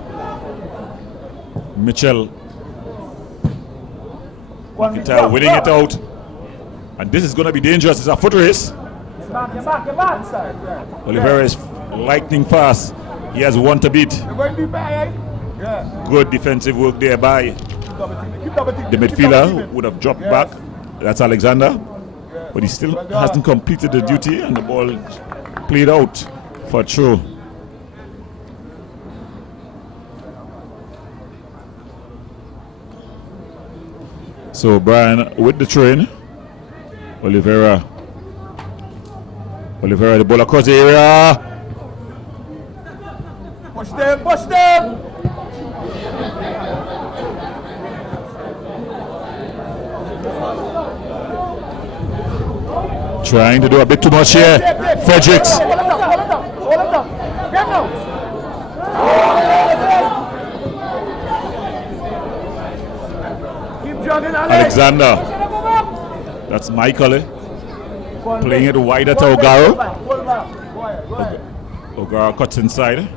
McIntyre winning it out. And this is going to be dangerous. It's a foot race. Oliveira is lightning fast. He has one to beat. Good defensive work there by the midfielder who would have dropped back. That's Alexander. But he still hasn't completed the duty, and the ball played out for a throw. So Brian with the train. Oliveira, the ball across the area. Push them! Trying to do a bit too much here. Fredericks. Hold it up. Get now. Keep jogging, Alexander. That's Michael. Playing it wider to O'Gara. O'Gara cuts inside.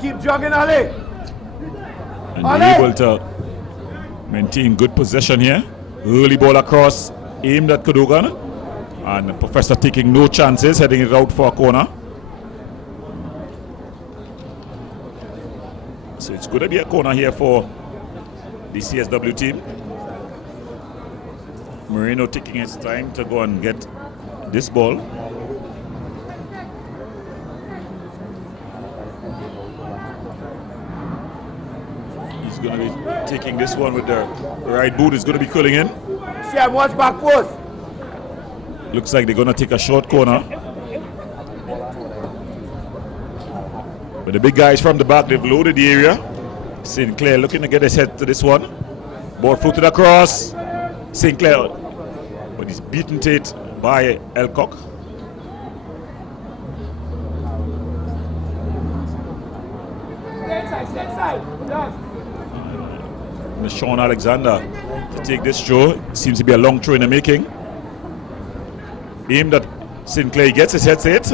Keep jogging, Ali. And able to maintain good possession here. Early ball across, aimed at Cadogan. And the Professor taking no chances, heading it out for a corner. So it's going to be a corner here for the CSW team. Moreno taking his time to go and get this ball. He's going to be taking this one with the right boot. He's going to be curling in. Sam, watch back post. Looks like they're going to take a short corner. But the big guys from the back, they've loaded the area. St. Clair looking to get his head to this one. Ball footed across. St. Clair, but he's beaten Tate by Elcock. Sean Alexander to take this throw. Seems to be a long throw in the making. Aimed at St. Clair, gets his head to it,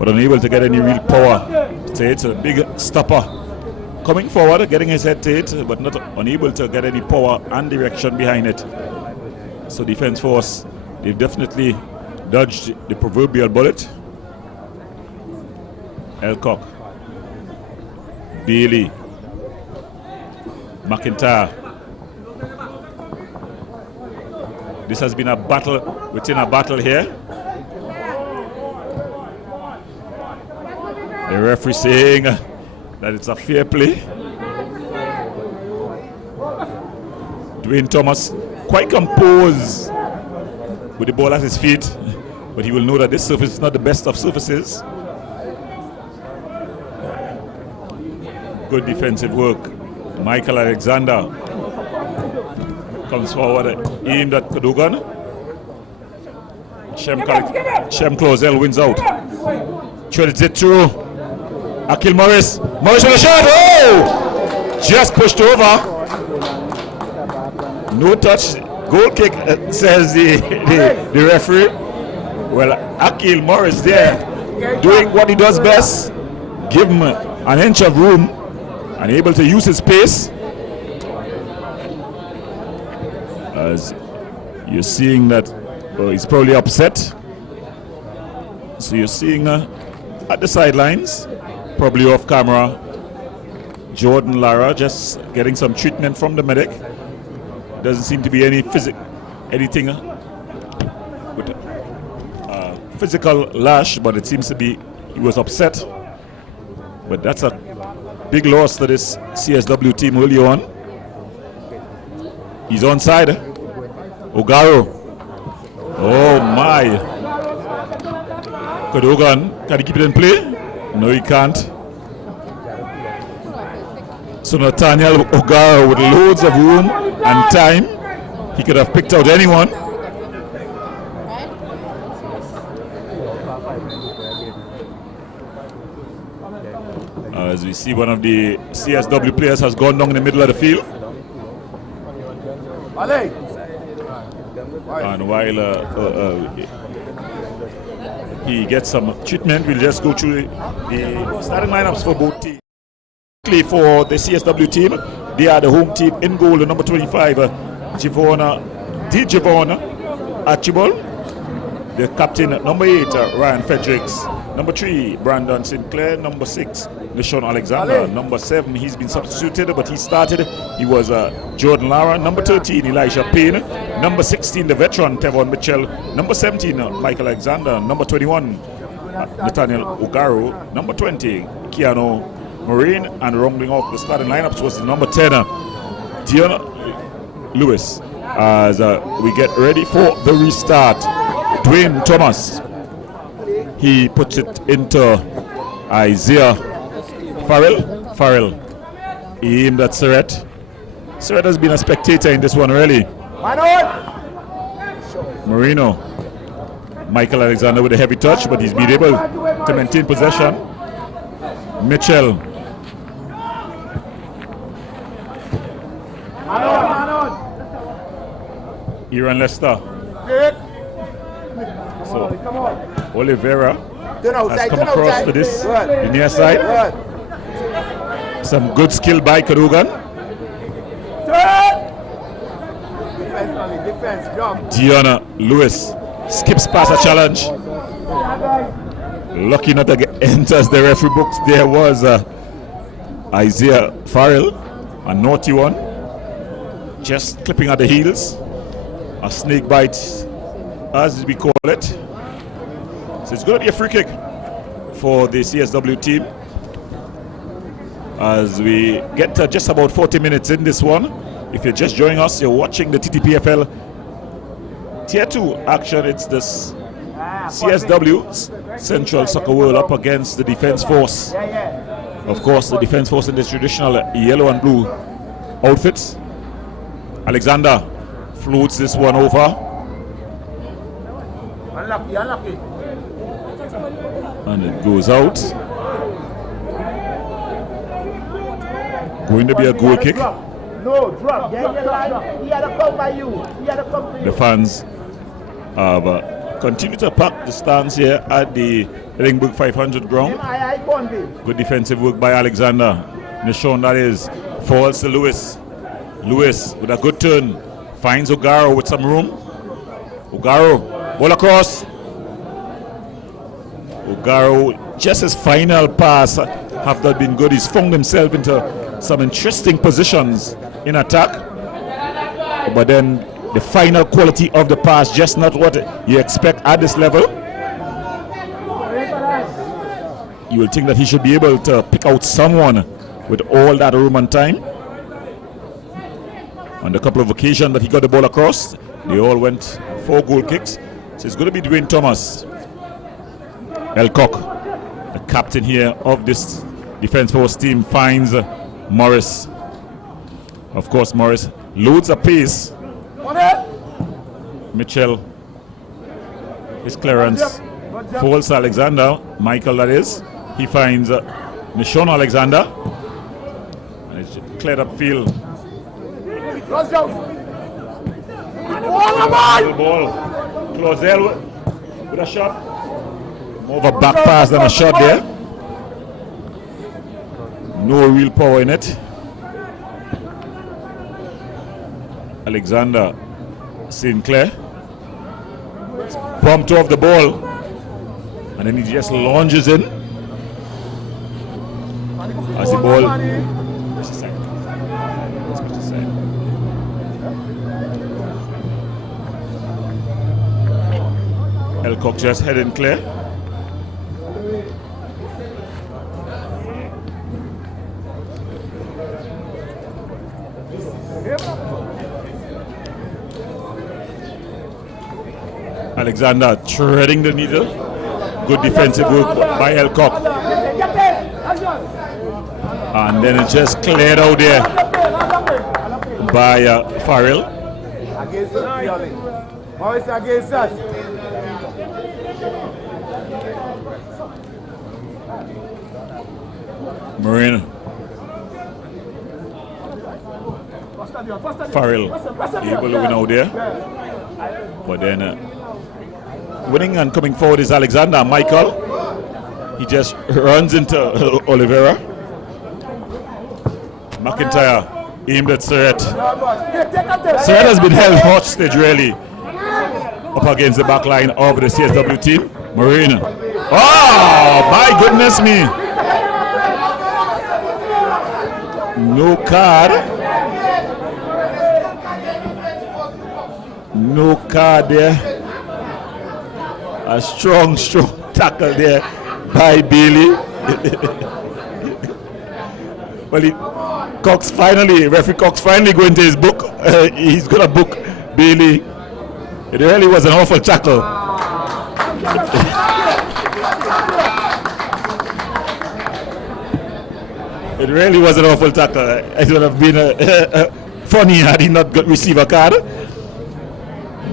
but unable to get any real power to it. A big stopper coming forward, getting his head to it, but not unable to get any power and direction behind it. So defense force, they've definitely dodged the proverbial bullet. Elcock, Bailey, McIntyre. This has been a battle within a battle here. The referee saying that it's a fair play. Dwayne Thomas quite composed with the ball at his feet, but he will know that this surface is not the best of surfaces. Good defensive work. Michael Alexander comes forward, aimed at Cadogan. Shem Clausel wins out. Threads it through. Akil Morris. Morris with a shot. Oh! Just pushed over. No touch. Goal kick, says the referee. Well, Akil Morris there doing what he does best. Give him an inch of room and able to use his pace. As you're seeing that he's probably upset. So you're seeing at the sidelines, probably off camera, Jordan Lara just getting some treatment from the medic. Doesn't seem to be any anything with physical lash, but it seems to be he was upset. But that's a big loss to this CSW team early on. He's onside. Ogaro. Oh my. Cadogan, can he keep it in play? No, he can't. So Nathaniel Ogaro with loads of room and time. He could have picked out anyone. As we see, one of the CSW players has gone down in the middle of the field. And while he gets some treatment, we'll just go through the starting lineups for both teams. For the CSW team, they are the home team. In goal, the number 25, Javon Archibald. The captain, number 8, Ryan Fredericks. Number 3, Brandon Sinclair. Number 6, Nishon Alexander. Number 7, he's been substituted, but he started. He was Jordan Lara. Number 13, Elijah Payne. Number 16, the veteran, Tevon Mitchell. Number 17, Michael Alexander. Number 21, Nathaniel Ogaro. Number 20, Keanu Marine. And rounding off the starting lineups was the number 10, Dion Lewis. As we get ready for the restart, Dwayne Thomas, he puts it into Isaiah Farrell aimed at Surrett. Surrett has been a spectator in this one really. Marino, Michael Alexander with a heavy touch, but he's been able to maintain possession. Mitchell. Aaron Lester. So Oliveira has come across to this, the near side. Some good skill by Cadogan. Diona Lewis skips past a challenge. Lucky not to get enters the referee books. There was Isaiah Farrell, a naughty one, just clipping at the heels. A snake bite, as we call it. So it's going to be a free kick for the CSW team as we get to just about 40 minutes in this one. If you're just joining us, you're watching the Ttpfl Tier 2 action. It's this CSW, Central Soccer World, up against the Defense Force. Of course, the Defense Force in this traditional yellow and blue outfits. Alexander floats this one over. Unlucky. And it goes out. Going to be a goal kick. No, drop. He had to come by you. The fans have continued to pack the stands here at the Edinburgh 500 ground. Good defensive work by Alexander. Nishon, that is, falls to Lewis. Lewis with a good turn. Finds Ogaro with some room. Ogaro, ball across. Ogaro, just his final pass have not been good. He's found himself into some interesting positions in attack. But then the final quality of the pass, just not what you expect at this level. You will think that he should be able to pick out someone with all that room and time. On the couple of occasions that he got the ball across, they all went 4 goal kicks. So it's going to be Dwayne Thomas. Elcock, the captain here of this Defence Force team, finds Morris. Of course, Morris loads a pace. Mitchell, his clearance, falls Alexander, Michael that is. He finds Nishon Alexander. And it's cleared up field. Ball. Clausel with a shot. More of a back pass than a shot there. No real power in it. Alexander Sinclair bumped off the ball, and then he just lunges in as the ball. Elcock just heading clear. Alexander treading the needle. Good defensive work by Elcock. And then it's just cleared out there by Farrell. Against us. Marina. Farrell able to win out there. But then winning and coming forward is Alexander. Michael, he just runs into Oliveira. McIntyre aimed at Surratt. Surratt has been held hostage really up against the back line of the CSW team. Marina. Oh, my goodness me. No card. No card there. A strong tackle there by Bailey. Well, referee Cox finally going to his book. He's going to book Bailey. It really was an awful tackle. It really was an awful tackle. It would have been funny had he not received a card,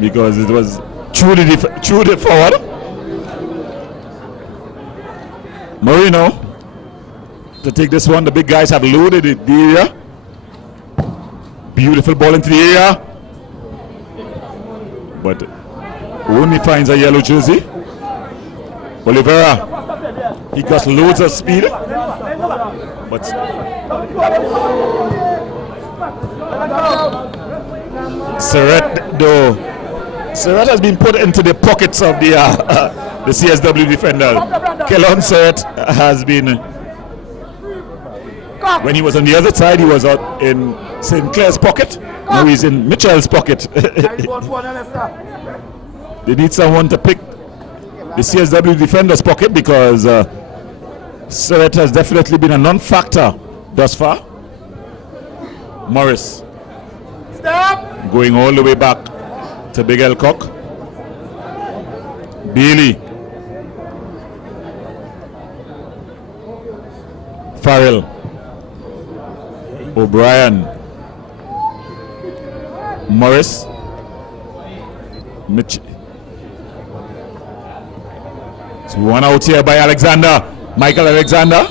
because it was truly forward. Marino to take this one. The big guys have loaded the area. Beautiful ball into the area, but only finds a yellow jersey. Oliveira, he got loads of speed, but Surratt has been put into the pockets of the CSW defender. Kellon Surratt has been, when he was on the other side, he was out in St. Clair's pocket. Now he's in Mitchell's pocket. They need someone to pick the CSW defender's pocket, because Surratt has definitely been a non-factor thus far. Morris. Stop! Going all the way back to Big Elcock. Bailey. Farrell. O'Brien. Morris. Mitch. It's one out here by Alexander. Michael Alexander.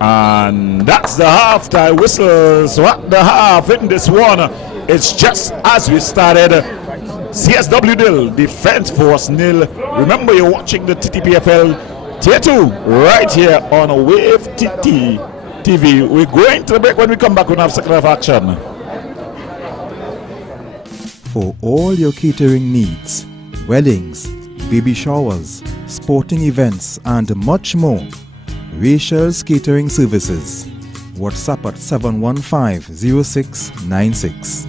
And that's the half-time whistle. So at the half in this one, it's just as we started. CSW nil, Defence Force nil. Remember, you're watching the Ttpfl Tier 2 right here on Wave TT TV. We're going to the break. When we come back, we'll have second half action. For all your catering needs, weddings, baby showers, sporting events, and much more, Rachel's Catering Services. WhatsApp at 715-0696.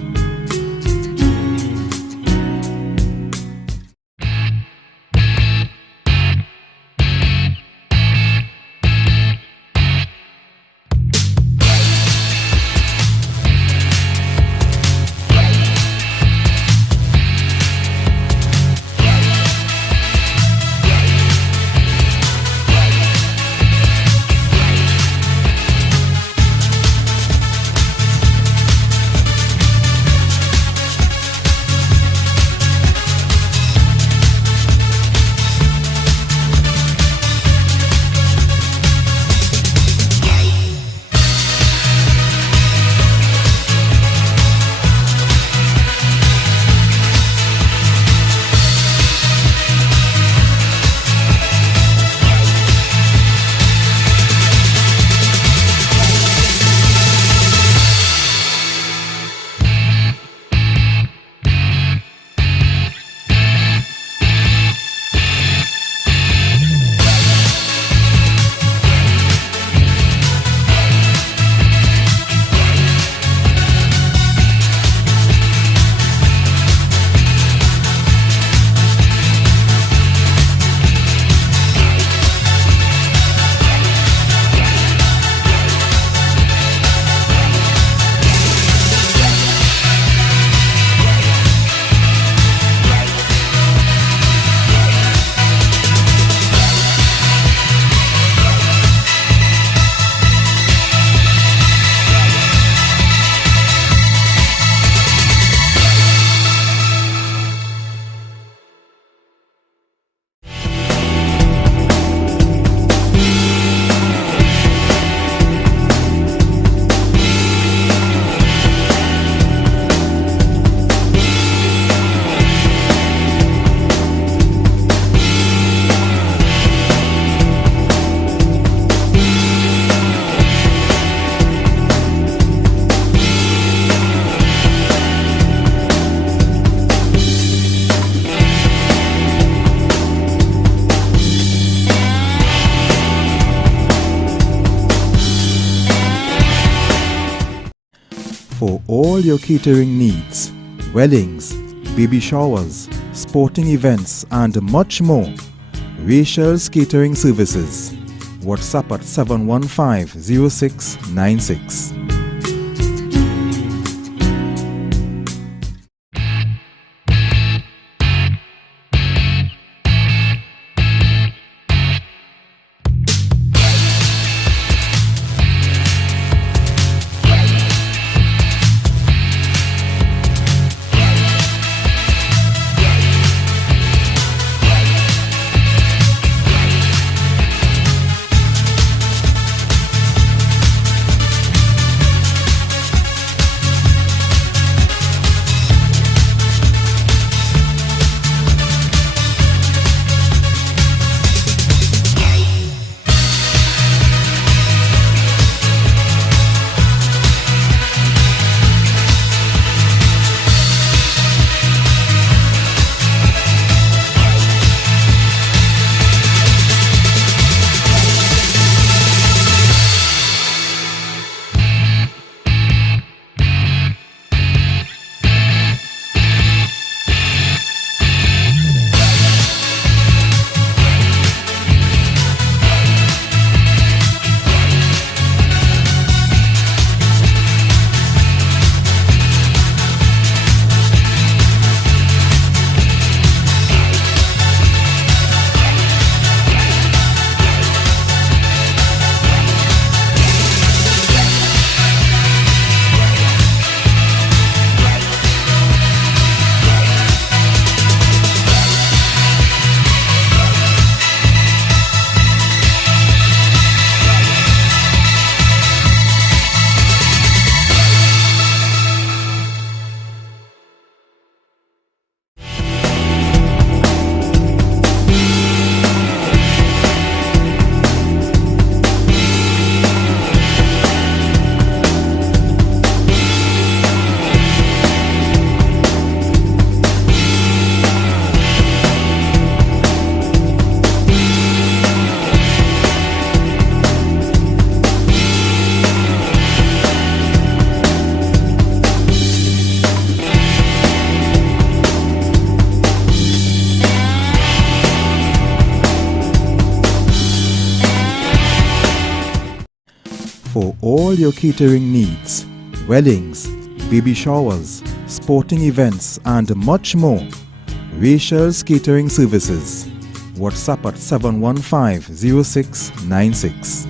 For all your catering needs, weddings, baby showers, sporting events and much more, Rachel's Catering Services. WhatsApp at 715-0696. For all your catering needs, weddings, baby showers, sporting events and much more, Rachel's Catering Services. WhatsApp at 715-0696.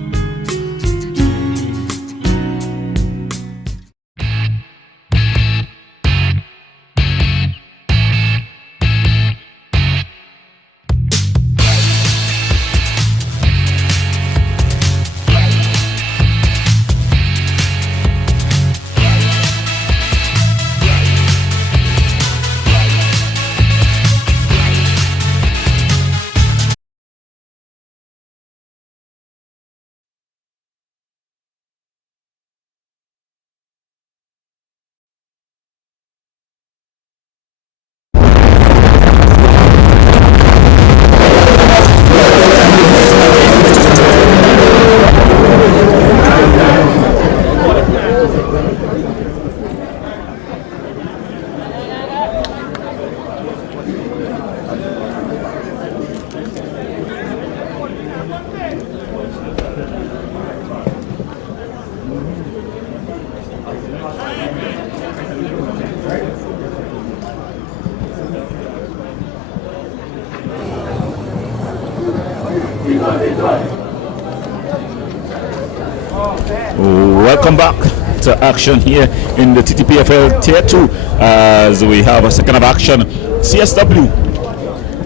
Welcome back to action here in the Ttpfl Tier 2 as we have a second of action. CSW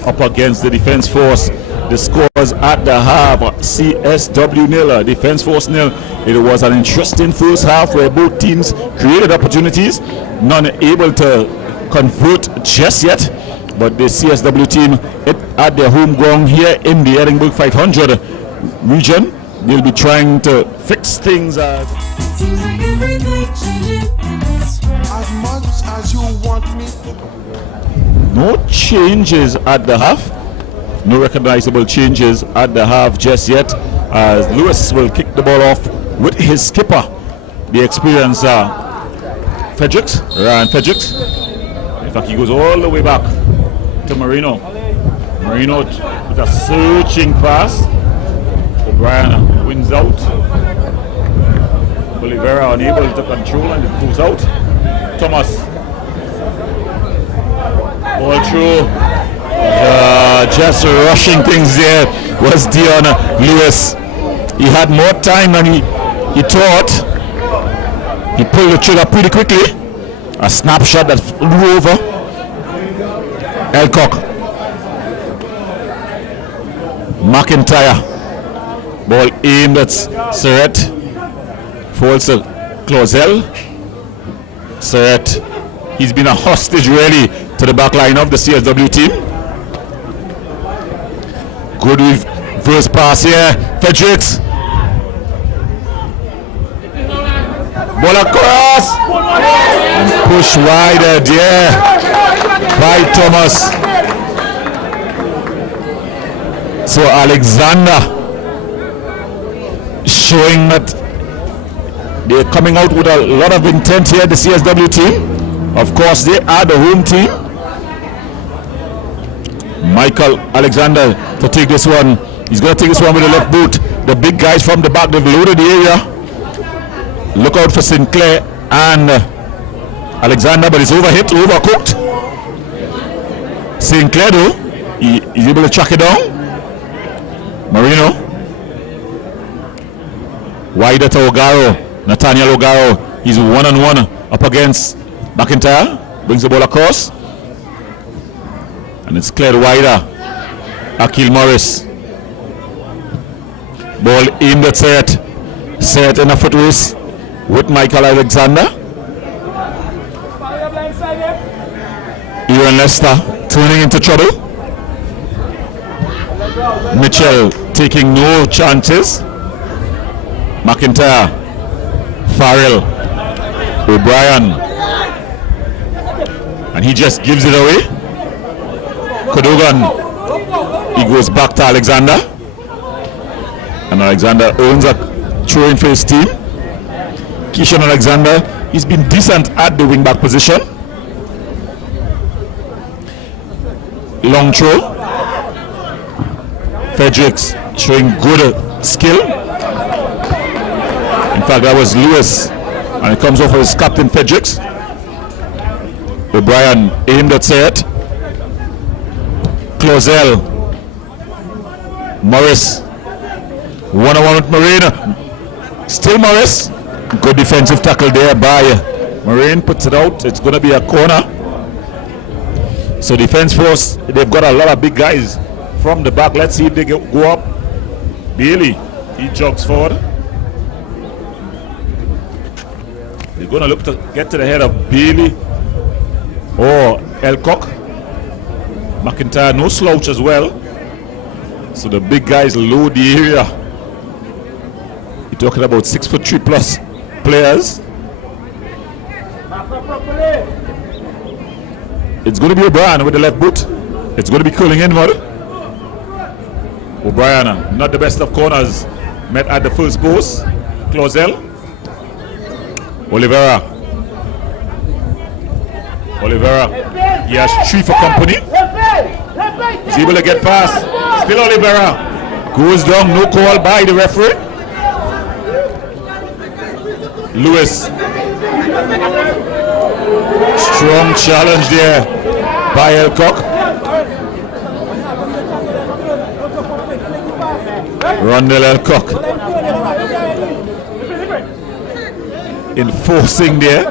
up against the Defence Force. The scores at the half: CSW 0, Defence Force 0. It was an interesting first half where both teams created opportunities, none able to convert just yet. But the CSW team at their home ground here in the Edinburgh 500 region, they'll be trying to fix things. Seems like everything changing in this world. As much as you want me to. No changes at the half. No recognizable changes at the half just yet, as Lewis will kick the ball off with his skipper, the experienced Fredericks. Ryan Fredericks. In fact, he goes all the way back to Marino. Marino with a searching pass. O'Brien wins out. Oliveira unable to control and it goes out. Thomas. Ball through. Just rushing things there was Dion Lewis. He had more time than he thought. He pulled the trigger pretty quickly. A snapshot that flew over. Elcock. McIntyre. Ball aimed at Surrett. Falls to Clausel. Surrett. He's been a hostage really to the back line of the CSW team. Good reverse pass here. Fredericks. Ball across. And push wider there by Thomas. So Alexander showing that they're coming out with a lot of intent here, the CSW team. Of course, they are the home team. Michael Alexander to take this one. He's going to take this one with the left boot. The big guys from the back, they've loaded the area. Look out for Sinclair and Alexander, but it's overhit, overcooked. Sinclair though, he's able to track it down. Marino. Wider to Ogaro. Nathaniel Ogaro. He's one-on-one up against McIntyre. Brings the ball across. And it's cleared wider. Akil Morris. Ball aimed at Seth. Seth in a foot race with Michael Alexander. Aaron Lester turning into trouble. Mitchell taking no chances. McIntyre. Farrell. O'Brien. And he just gives it away. Cadogan. He goes back to Alexander. And Alexander owns a throw-in for his team. Keishan Alexander, he's been decent at the wing-back position. Long throw. Fredericks showing good skill. In fact, that was Lewis. And it comes off of his captain, Fredericks. O'Brien aimed at Seth. Clausel. Morris. One-on-one with Marine. Still Morris. Good defensive tackle there by Marine. Puts it out. It's going to be a corner. So defense force, they've got a lot of big guys from the back. Let's see if they go up. Bailey, he jogs forward. They're going to look to get to the head of Bailey or Elcock. McIntyre, no slouch as well. So the big guys load the area. You're talking about 6'3" plus players. It's going to be O'Brien with the left boot. It's going to be curling inward. O'Brien, not the best of corners, met at the first post. Clausel. Oliveira. Oliveira. He has 3 for company. He's able to get past. Still Oliveira. Goes down, no call by the referee. Lewis. Strong challenge there by Elcock. Rondell Elcock enforcing there.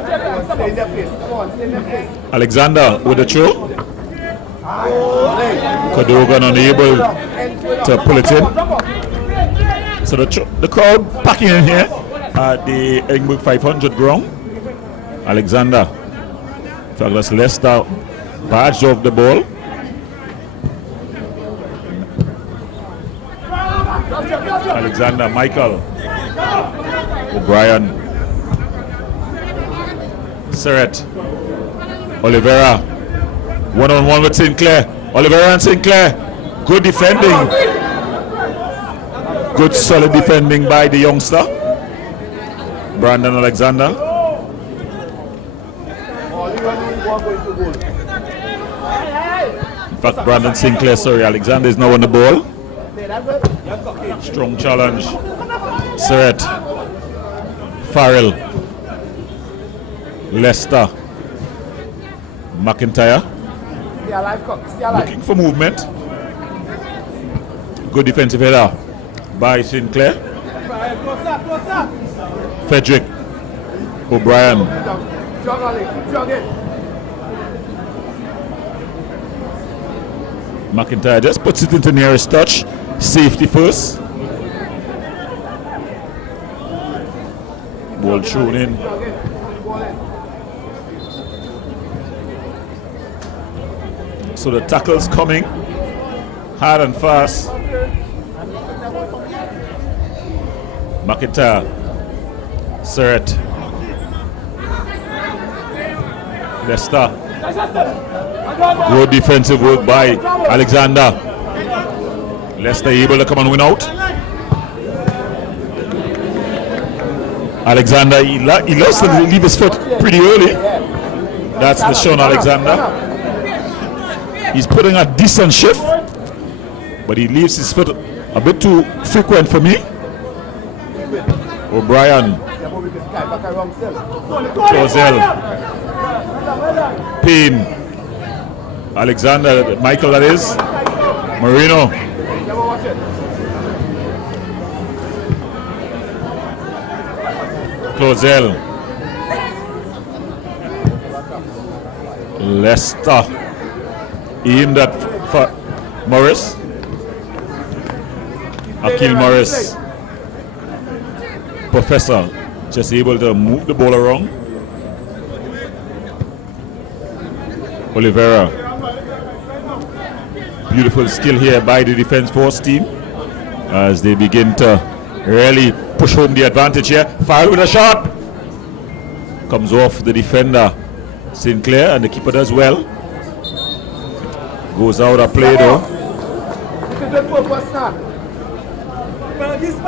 Alexander with the throw. Cadogan unable to pull it in. So the crowd packing in here at the Edinburgh 500 ground. Alexander. In fact, that's Leicester barged off the ball. Alexander, Michael, O'Brien, Surrett, Oliveira, one-on-one with Sinclair. Oliveira and Sinclair, good defending. Good solid defending by the youngster. Brandon Alexander. In fact, Brandon Sinclair, sorry, Alexander is now on the ball. Strong challenge. Surrett. Farrell. Leicester. McIntyre. Looking for movement. Good defensive header by Sinclair. Frederick. O'Brien. McIntyre just puts it into nearest touch. Safety first. Ball thrown in. So the tackle's coming hard and fast. McIntyre. Surrett. Leicester. Good defensive work by Alexander. Leicester able to come and win out. Alexander, he lost to leave his foot pretty early. That's the Sean Alexander. He's putting a decent shift, but he leaves his foot a bit too frequent for me. O'Brien. Clausel. Payne. Alexander, Michael that is. Marino. Clausel. Leicester. Aimed at Morris. Akil Morris. Professor just able to move the ball around. Oliveira. Beautiful skill here by the defense force team as they begin to really push home the advantage here. Farrell with a shot. Comes off the defender Sinclair, and the keeper does well. Goes out of play though.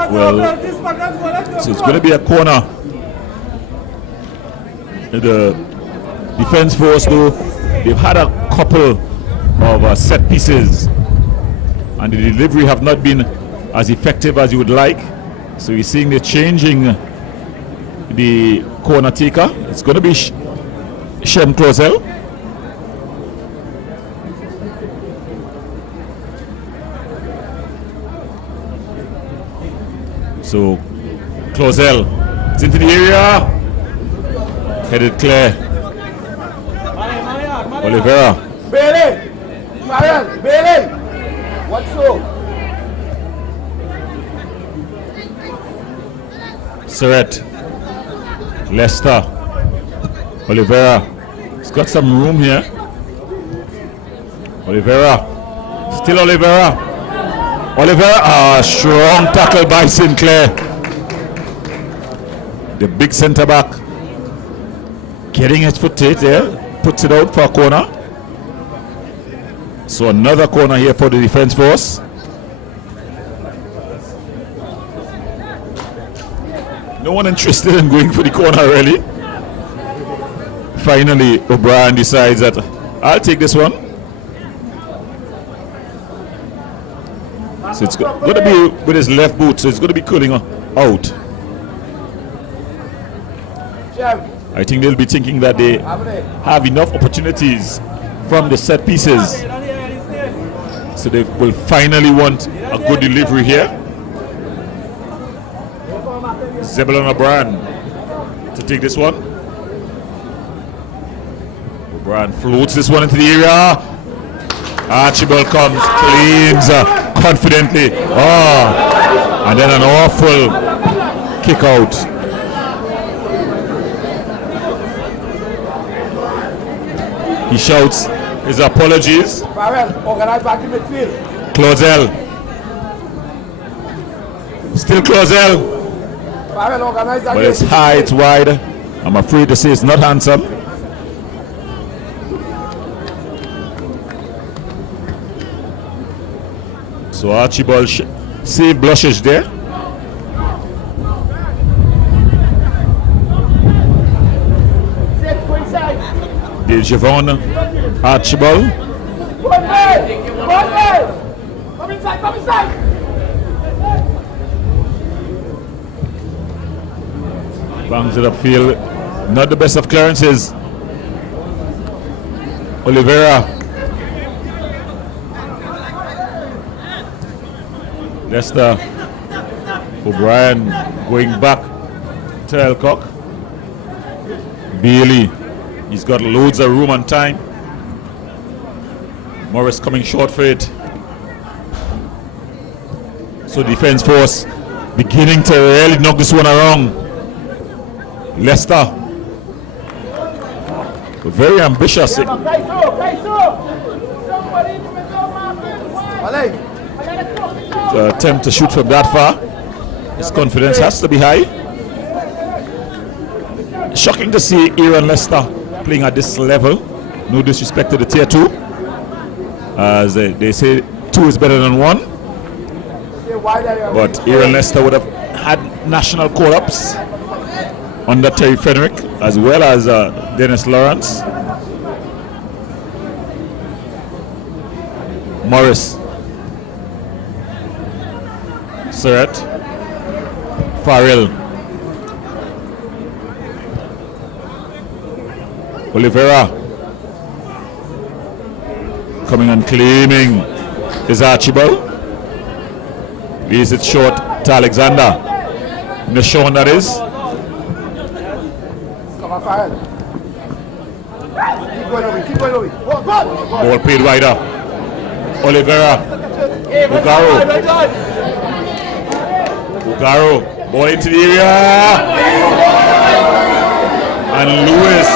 Well, so it's going to be a corner. The defense force though, they've had a couple of set pieces and the delivery have not been as effective as you would like. So you're seeing they're changing the corner taker. It's going to be Shem Clausel. So Clausel, it's into the area. Headed clear. Oliveira. Bailey! Marion! Bailey! What's so? Surrett. Leicester. Oliveira. He's got some room here. Oliveira. Still Oliveira. Oliveira. Strong tackle by Sinclair. The big centre back. Getting his foot there. Puts it out for a corner. So another corner here for the defense force. No one interested in going for the corner really. Finally O'Brien decides that I'll take this one. So it's going to be with his left boot, so it's going to be curling out. I think they'll be thinking that they have enough opportunities from the set pieces. So they will finally want a good delivery here. Zebulon O'Brien to take this one. O'Brien floats this one into the area. Archibald comes, claims confidently. And then an awful kick out. He shouts his apologies. Clausel. Still Clausel. But it's high, it's wide. I'm afraid to say it's not handsome. So Archibald saved blushes there. by Javon Archibald. Come inside, come inside. Bangs it upfield. Not the best of clearances. Oliveira. Leicester. O'Brien going back to Elcock. Bailey. He's got loads of room and time. Morris coming short for it. So defense force beginning to really knock this one around. Leicester. Very ambitious. To attempt to shoot from that far. His confidence has to be high. Shocking to see Aaron Leicester playing at this level. No disrespect to the tier 2. As they say 2 is better than 1. But Aaron Leicester would have had national call-ups under Terry Fenwick as well as Dennis Lawrence. Morris. Surratt. Farrell. Oliveira. Coming and claiming is Archibald. Leaves it short to Alexander. Nashon, that is. Ball played wider. Oliveira. Ugaro. Ball into the area. And Lewis.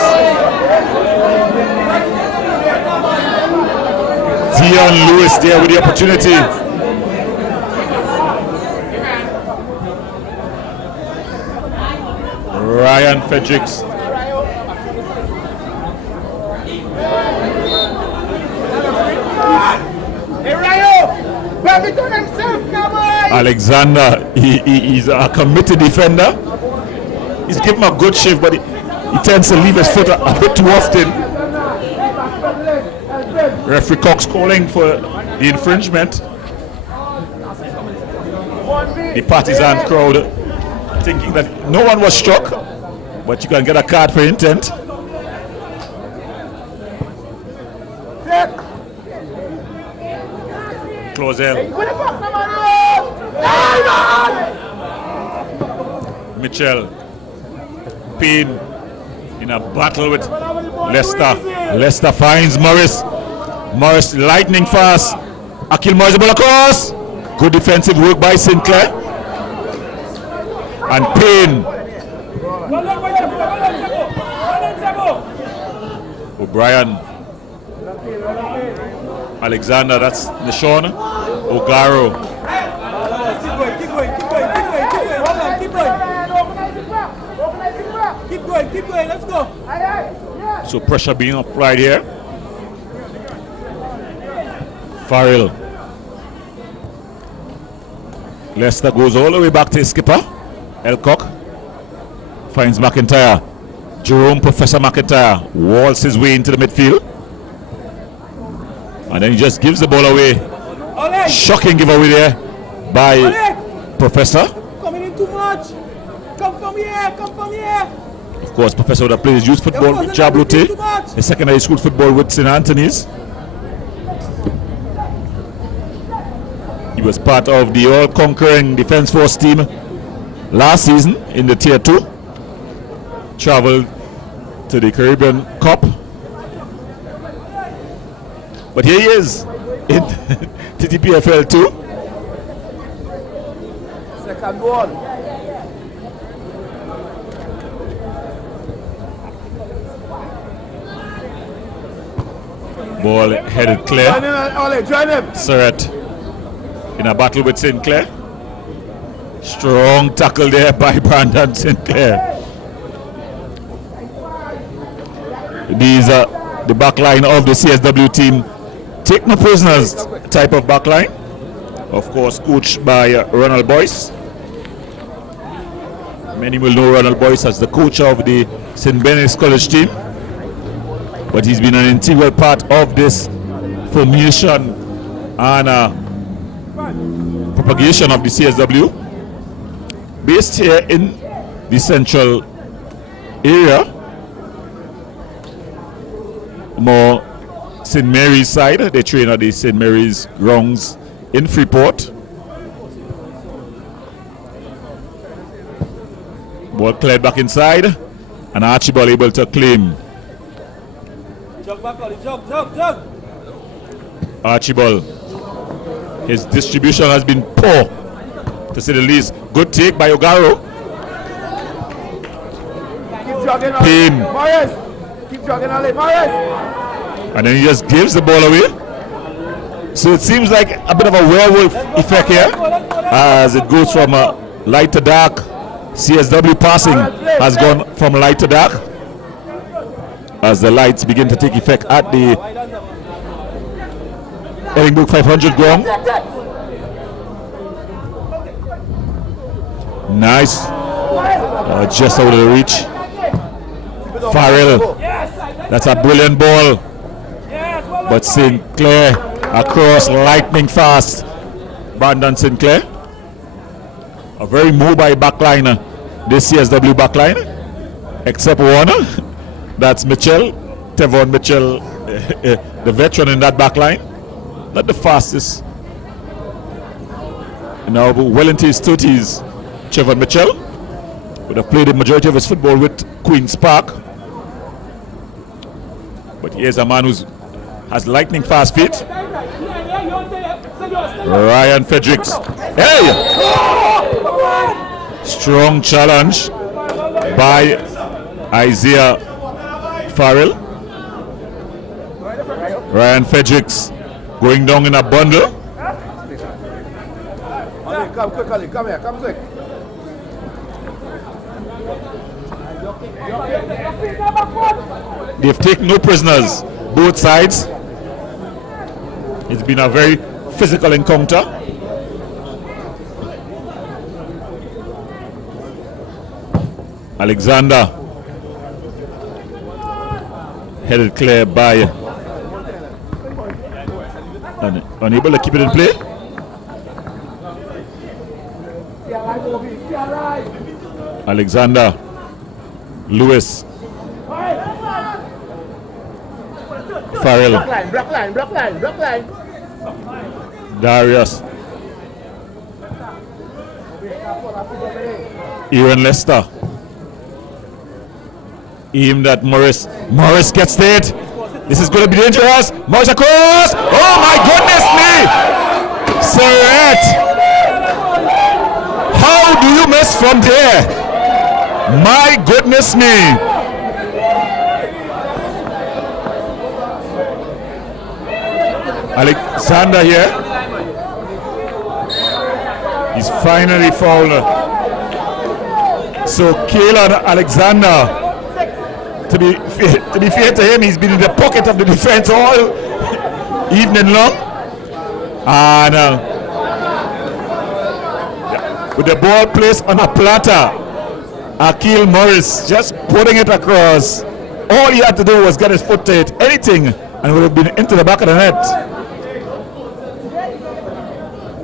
Dion Lewis there with the opportunity. Ryan Fredericks. Alexander, he's a committed defender. He's given him a good shift, but he tends to leave his foot a bit too often. Referee Cox calling for the infringement. The partisan crowd thinking that no one was struck, but you can get a card for intent. Clausel. Mitchell. Payne in a battle with Leicester. Leicester finds Morris. Morris lightning fast. Akil Morris ball across. Good defensive work by Sinclair. And Payne. O'Brien. Alexander, that's Nashon. Ogaro. Keep going, let's go. So pressure being applied here. Farrell. Leicester goes all the way back to his skipper. Elcock finds McIntyre. Jerome Professor McIntyre waltzes his way into the midfield. And then he just gives the ball away. Ole. Shocking giveaway there by Ole. Professor. Coming in too much. Come from here, come from here. Of course, Professor would have played his youth football with Jablute, his secondary school football with St. Anthony's. He was part of the all-conquering Defence Force team last season in the Tier 2. Traveled to the Caribbean Cup. But here he is in Ttpfl 2. Second ball. Ball headed clear. Join him. Surratt in a battle with Sinclair. Strong tackle there by Brandon Sinclair. These are the back line of the CSW team. Take no prisoners type of back line. Of course, coached by Ronald Boyce. Many will know Ronald Boyce as the coach of the St. Benet's College team. but he's been an integral part of this formation and propagation of the CSW. Based here in the central area, more St. Mary's side. They train at the St. Mary's grounds in Freeport. Ball cleared back inside, and Archibald able to claim. Archibald, his distribution has been poor, to say the least. Good take by Ogaro. Payne. Morris, keep jogging on it, Morris. And then he just gives the ball away. So it seems like a bit of a werewolf effect here, as it goes from light to dark. CSW passing has gone from light to dark, as the lights begin to take effect at the Edinburgh 500 ground. Nice. Just out of the reach. Farrell. That's a brilliant ball. But Sinclair across lightning fast. Brandon Sinclair. A very mobile backline, this CSW backline. Except one. That's Mitchell. Tevon Mitchell, the veteran in that backline. Not the fastest. Now well into his 30s. Trevor Mitchell would have played the majority of his football with Queen's Park. But here's a man who has lightning fast feet. Ryan Fredericks. Hey! Strong challenge by Isaiah Farrell. Ryan Fredericks going down in a bundle. Come quick, Ali. Come here, come quick. They've taken no prisoners, both sides. It's been a very physical encounter. Alexander headed clear by unable to keep it in play. Alexander Lewis Farrell Block line. Darius Aaron Lester aimed at Morris. Morris gets it. This is going to be dangerous. Morris across. Oh my goodness me! Serret, how do you miss from there? My goodness me! Alexander here. He's finally fouled. So Keelan Alexander, to be fair to him, he's been in the pocket of the defense all evening long. And with the ball placed on a platter, Akil Morris just putting it across. All he had to do was get his foot to it, anything, and it would have been into the back of the net.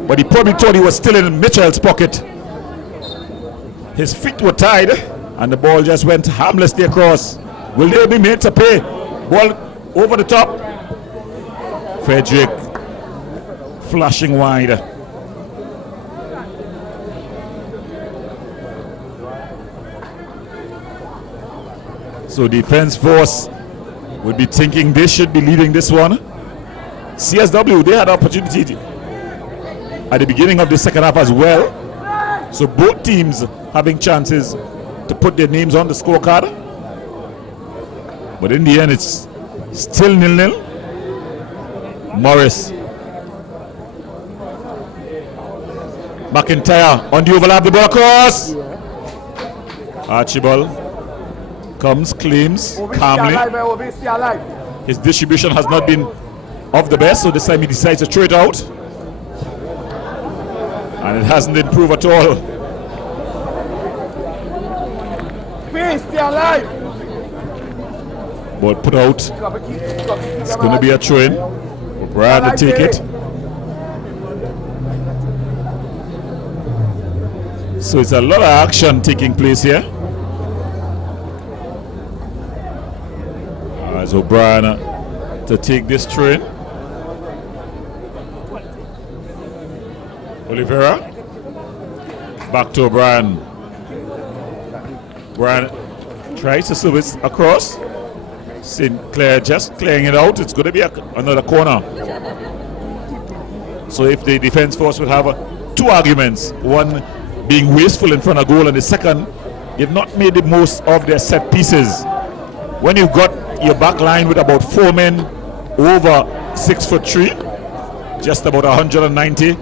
But he probably thought he was still in Mitchell's pocket. His feet were tied, and the ball just went harmlessly across. Will they be made to pay? Ball over the top. Frederick flashing wide. So defense force would be thinking they should be leading this one. CSW, they had opportunity at the beginning of the second half as well. So both teams having chances to put their names on the scorecard. But in the end, it's still 0-0. Morris. McIntyre on the overlap, the ball across. Archibald comes, claims calmly. His distribution has not been of the best, so this time he decides to throw it out. And it hasn't improved at all. Please stay alive. Ball put out. It's going to be a throw in. O'Brien to take it. So it's a lot of action taking place here. As O'Brien to take this throw in. Oliveira. Back to O'Brien. O'Brien tries to service across. Sinclair just clearing it out. It's going to be another corner. So if the defense force would have two arguments, one being wasteful in front of goal, and the second, they've not made the most of their set pieces. When you've got your back line with about 4 men over 6'3", just about 190,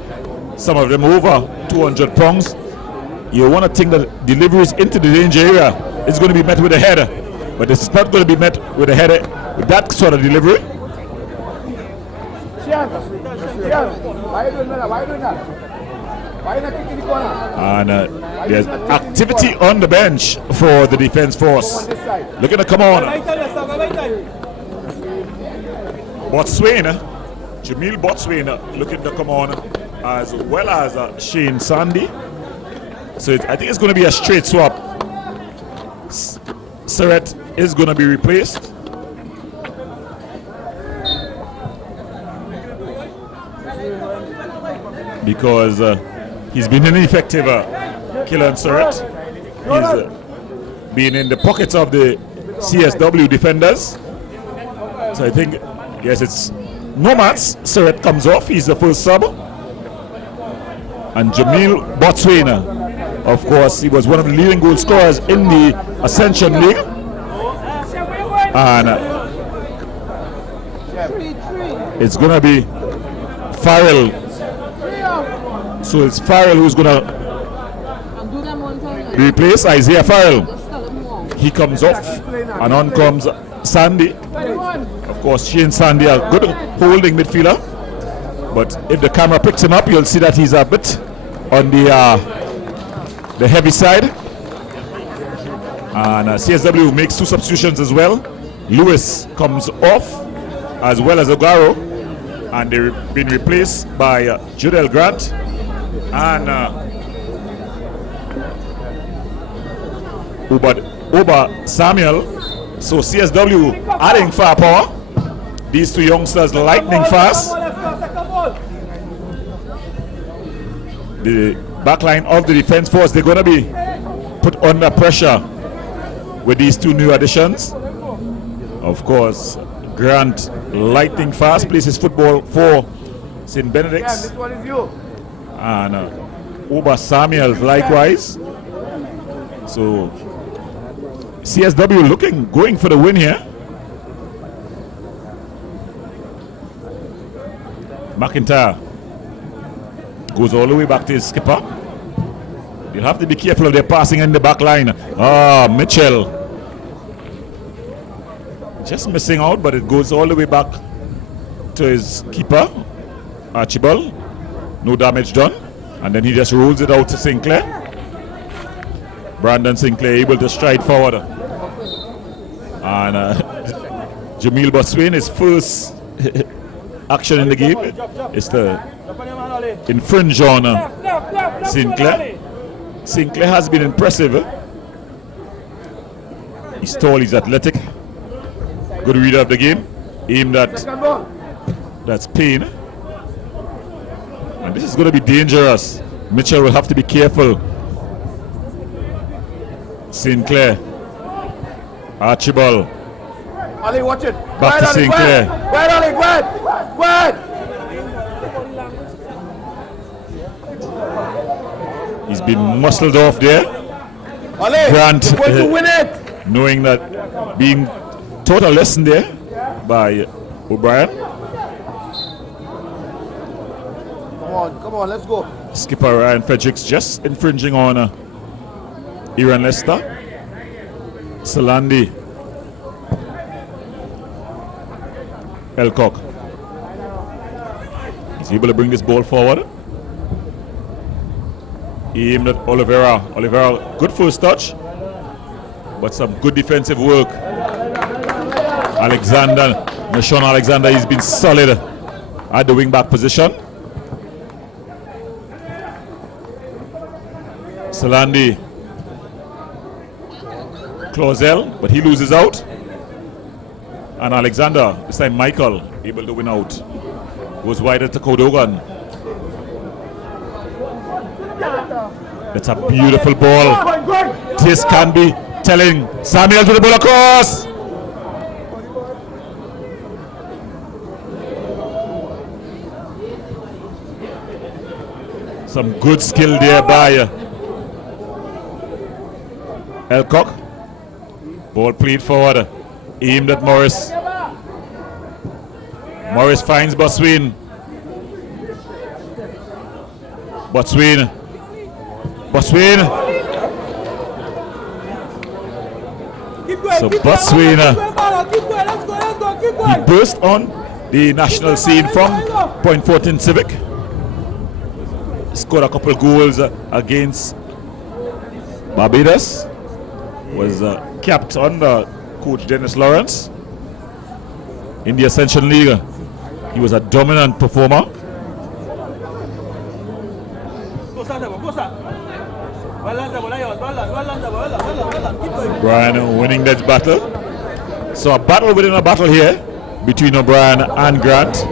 some of them over 200 pounds, you want to think that deliveries into the danger area is going to be met with a header. But it's not going to be met with a header with that sort of delivery. And there's activity on the bench for the defense force. Looking to come on. Botswana, Jamil Botswana looking to come on, as well as Shane Sandy. So I think it's going to be a straight swap. Surratt is going to be replaced. Because he's been ineffective, Killian Surratt. He's been in the pockets of the CSW defenders. So I think, yes, it's Nomads. Surratt comes off. He's the first sub. And Jamil Botswana, of course, he was one of the leading goal scorers in the Ascension League. And it's going to be Farrell. So it's Farrell who's going to replace Isaiah Farrell. He comes off, and on comes Sandy. Of course, Shane Sandy, a good holding midfielder. But if the camera picks him up, you'll see that he's a bit on the heavy side. And CSW makes 2 substitutions as well. Lewis comes off, as well as Ogaro, and they've been replaced by Judel Grant and Uba Samuel. So CSW adding firepower. These 2 youngsters lightning fast. The backline of the defense force, they're going to be put under pressure with these 2 new additions. Of course, Grant lightning fast, plays his football for St. Benedict's. And Uba Samuel likewise. So CSW going for the win here. McIntyre goes all the way back to his skipper. You have to be careful of their passing in the back line. Mitchell just missing out, but it goes all the way back to his keeper, Archibald. No damage done. And then he just rolls it out to Sinclair. Brandon Sinclair able to stride forward. And Jamil Botswana, his first action in the game is to infringe on Sinclair. Sinclair has been impressive. He's tall, he's athletic. Good reader of the game. Aimed at that's Payne. And this is going to be dangerous. Mitchell will have to be careful. Sinclair. Archibald. Ali, watch it. Back to Sinclair. Go ahead, Ali, go ahead. He's been muscled off there. Ali, Grant you're going to win it. knowing that, being taught a lesson there by O'Brien. Come on, let's go. Skipper Ryan Fredericks just infringing on Aaron Lester. Salandi. Elcock. He's able to bring this ball forward. Aimed at Oliveira. Oliveira, good first touch, but some good defensive work. Alexander, Sean Alexander, he's been solid at the wing back position. Salandi, Clausel, but he loses out. And Alexander, this time Michael, able to win out. Goes wider to Kodogan. That's a beautiful ball. This can be telling. Samuel to the ball across. Some good skill there by Elcock. Ball played forward, aimed at Morris. Morris finds Boswin. Boswin. So Boswin, he burst on the national scene from Point Fortin Civic. Scored a couple goals against Barbados. Was capped under coach Dennis Lawrence in the Ascension League. He was a dominant performer. Brian winning that battle. So a battle within a battle here between O'Brien and Grant.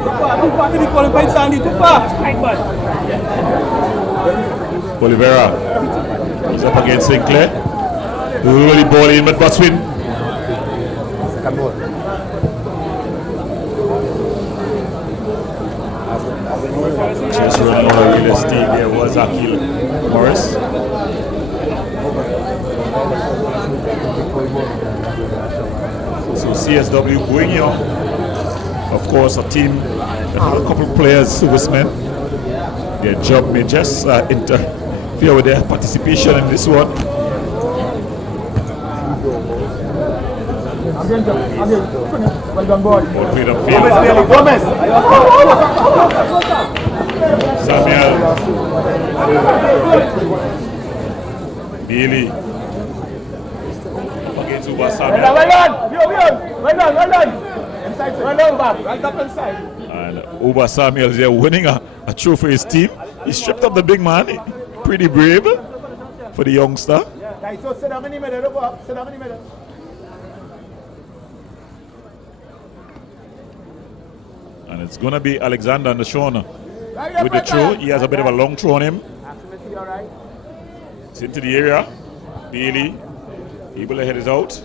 Oliveira is up against Sinclair. Really ball in with Boswin. Just running over with the steam there was Akil Morris. So CSW going here. Of course, a team that had a couple of players, servicemen. Their job may just interfere with their participation in this one. Ball played upfield. Samuel. Bailey. Against Uba Samuel. And Uba Samuel is there winning a trophy for his team. He stripped up the big man. Pretty brave for the youngster. And it's going to be Alexander and Sean with the throw. He has a bit of a long throw on him. It's into the area. Bailey able to head it out.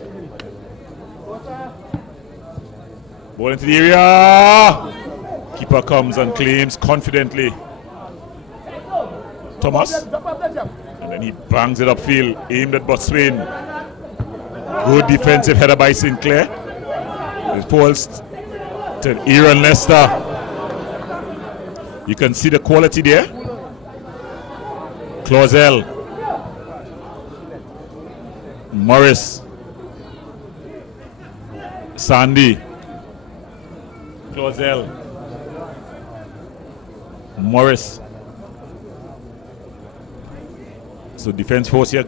Ball into the area. Keeper comes and claims confidently. Thomas. And then he bangs it upfield. Aimed at Boswin. Good defensive header by Sinclair. It falls to Aaron Lester. You can see the quality there. Clausel. Morris. Sandy. Clausel. Morris. So defense force here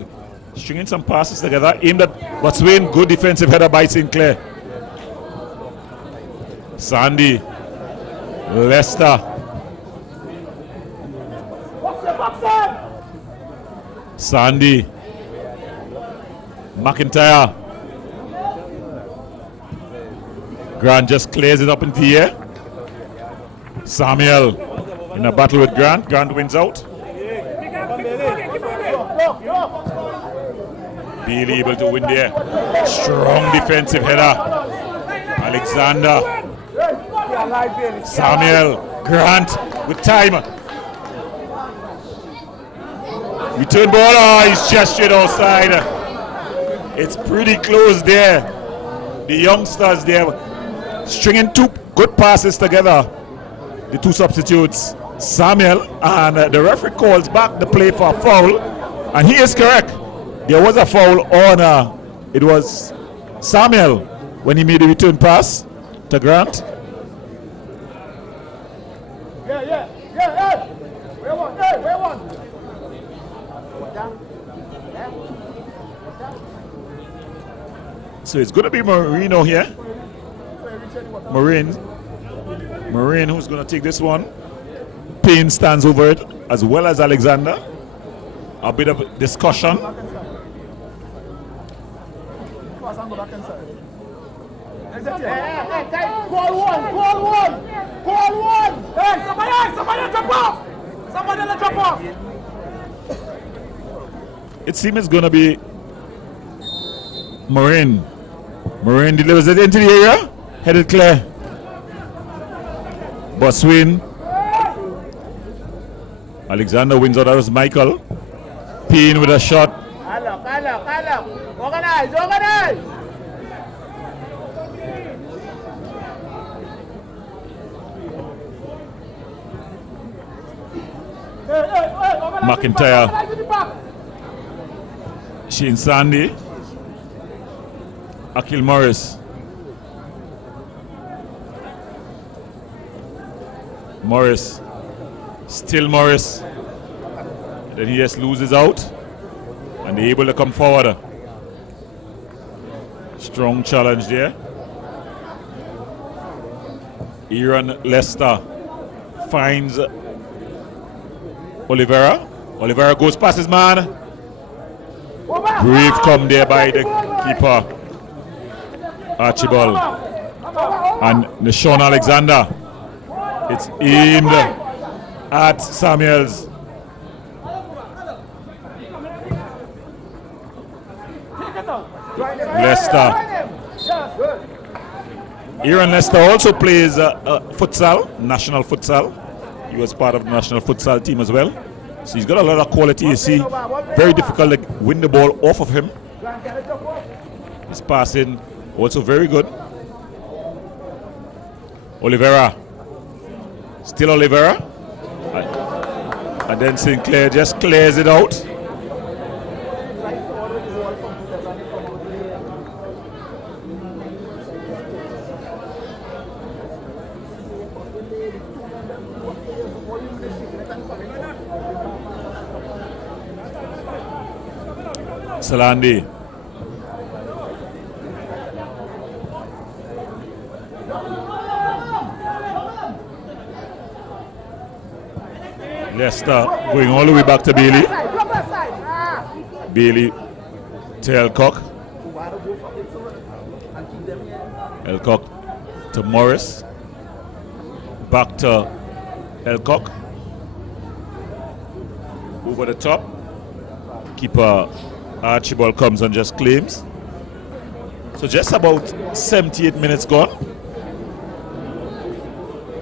stringing some passes together. Aimed at Boswin. Good defensive header by Sinclair. Sandy. Lester. Sandy. McIntyre. Grant just clears it up into the air. Samuel in a battle with Grant. Grant wins out. Bailey able to win there. Strong defensive header. Alexander. Samuel. Grant with time. Return ball. Oh, he's just straight outside. It's pretty close there. The youngsters there stringing two good passes together. The two substitutes, Samuel, and the referee calls back the play for a foul, and he is correct. There was a foul on it was Samuel when he made the return pass to Grant. So it's going to be Marino here Marine. Marine, who's going to take this one. Payne stands over it, as well as Alexander. A bit of discussion. Call one. Hey, somebody jump off. Somebody let jump off. It seems it's going to be Marine. Marine delivers it into the area. Headed clear. Boswin. Alexander wins out. That was Michael. Payne with a shot. Organize. McIntyre. Shane Sandy. Akil Morris. Still Morris. Then he just loses out. And they're able to come forward. Strong challenge there. Aaron Lester finds Oliveira. Oliveira goes past his man. Brave come there by the keeper. Archibald. And Sean Alexander. It's aimed at Samuels. Lester. Aaron Lester also plays futsal, national futsal. He was part of the national futsal team as well. So he's got a lot of quality. You see, very difficult to win the ball off of him. His passing also very good. Oliveira. Still Oliveira. And then Sinclair just clears it out. Salandi. Leicester going all the way back to Bailey. Bailey to Elcock. Elcock to Morris. Back to Elcock. Over the top. Keeper Archibald comes and just claims. So just about 78 minutes gone.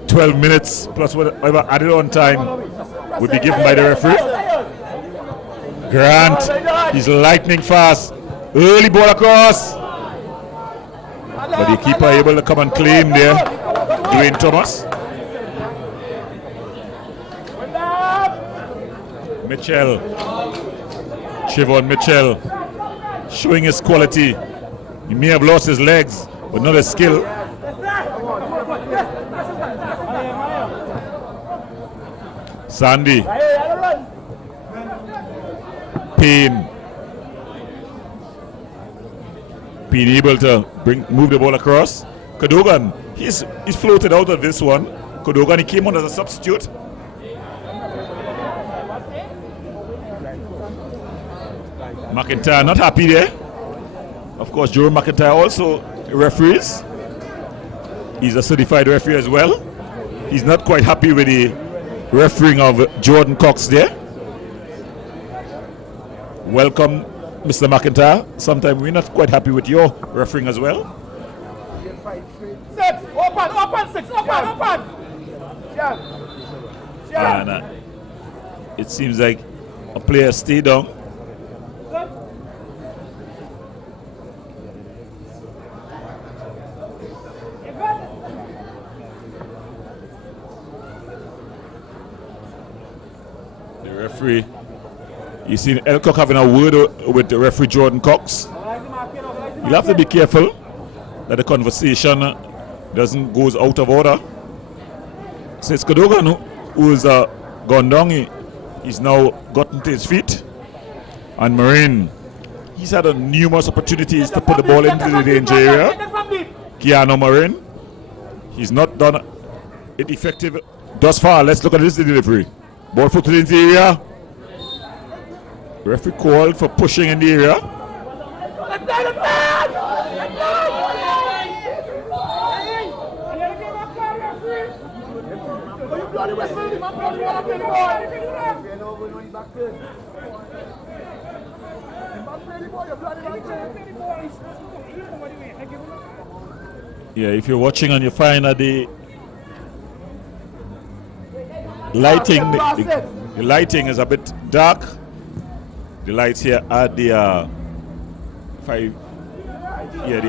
12 minutes plus whatever added on time will be given by the referee. Grant, he's lightning fast. Early ball across. But the keeper able to come and claim there. Dwayne Thomas. Mitchell. Trevon Mitchell showing his quality. He may have lost his legs, but not his skill. Sandy. Payne able to move the ball across. Cadogan, he's floated out of this one. Cadogan, he came on as a substitute. McIntyre not happy there. Of course, Jerome McIntyre also referees. He's a certified referee as well. He's not quite happy with the refereeing of Jordan Cox there. Welcome, Mr. McIntyre. Sometimes we're not quite happy with your refereeing as well. Six, open, six, open. And it seems like a player stayed down. The referee, you seen Elcock having a word with the referee Jordan Cox. You'll have to be careful that the conversation doesn't goes out of order. So it's Cadogan who's gone down. He's now gotten to his feet. And Marine, he's had numerous opportunities to put the ball into the danger area. Keanu Marine. He's not done it effective thus far. Let's look at this delivery. Ball footed into the area. Referee called for pushing in the area. Yeah, if you're watching and you find that the lighting is a bit dark. The lights here at the the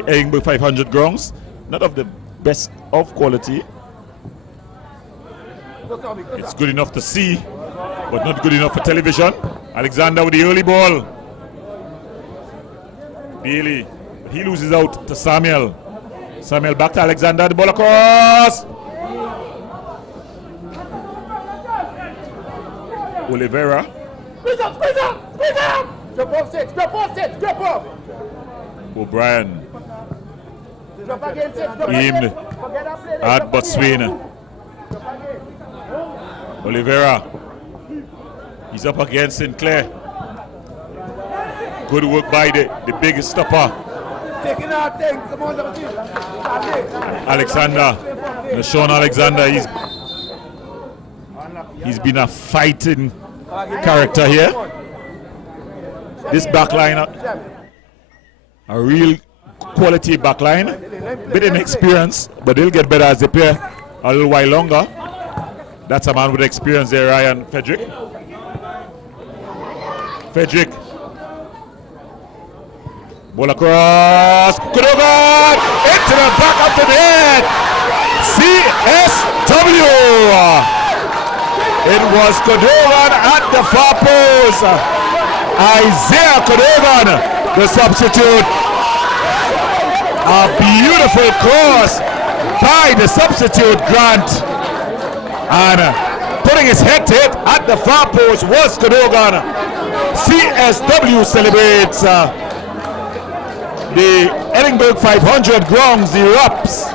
Edinburgh 500 grounds, not of the best of quality. It's good enough to see, but not good enough for television. Alexander with the early ball. Bailey, he loses out to Samuel. Samuel back to Alexander, the ball across. Oliveira. Squeeze up! Drop off six! O'Brien. Drop again, six! Aimed at Botswana. Oliveira. He's up against Sinclair. Good work by the biggest stopper. Taking our thing, come on, Alexander. Sean Alexander, he's been a fighting character here. This backline, a real quality backline. Bit inexperienced, but they'll get better as they play a little while longer. That's a man with experience there, Ryan Frederick. Ball across. Kudogan into the back of the net. CSW. It was Kudogan at the far post. Isaiah Kudogan, the substitute. A beautiful cross by the substitute Grant. And putting his head to it at the far post was Kudogan. CSW celebrates. The Edinburgh 500 grounds erupts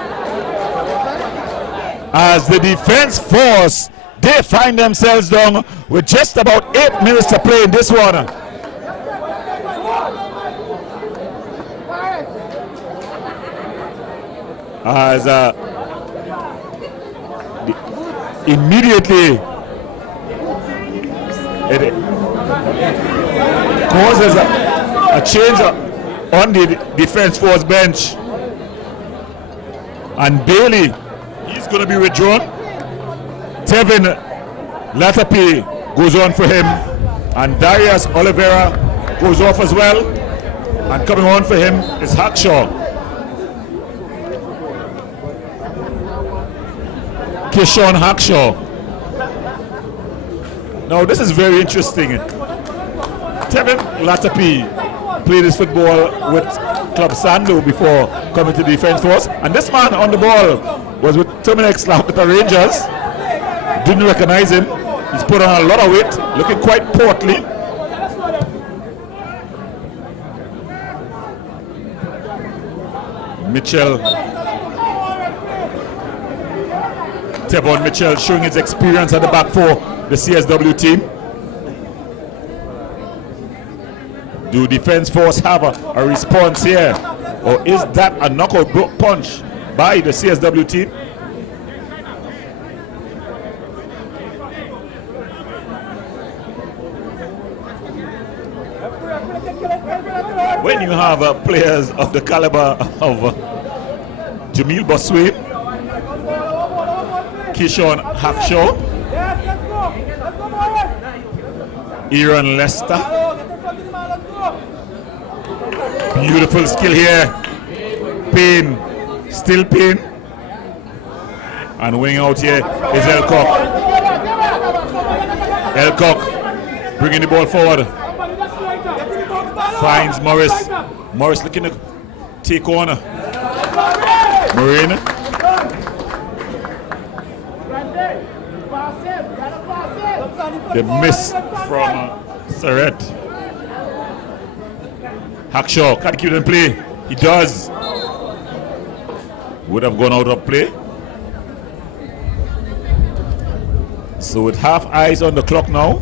as the defense force, they find themselves down with just about 8 minutes to play in this one. As immediately it causes a change on the defense force bench, and Bailey, he's going to be withdrawn. Tevin Ttpfl goes on for him, and Darius Oliveira goes off as well, and coming on for him is Hackshaw. Kishon Hackshaw. Now this is very interesting. Tevin Ttpfl played his football with Club Sando before coming to the defense force, and this man on the ball was with Terminex with the Rangers. Didn't recognize him. He's put on a lot of weight, looking quite portly. Mitchell, Tevon Mitchell showing his experience at the back for the CSW team. Do defense force have a response here, or is that a knockout punch by the CSW team? When you have players of the caliber of Jamil Bosway, Kishon Hackshaw, Aaron Lester, beautiful skill here. Payne, still Payne. And wing out here is Elcock. Elcock bringing the ball forward. Finds Morris. Morris looking to take on Marine. The miss from Surrett. Hackshaw can't keep them play. He does. Would have gone out of play. So with half eyes on the clock now,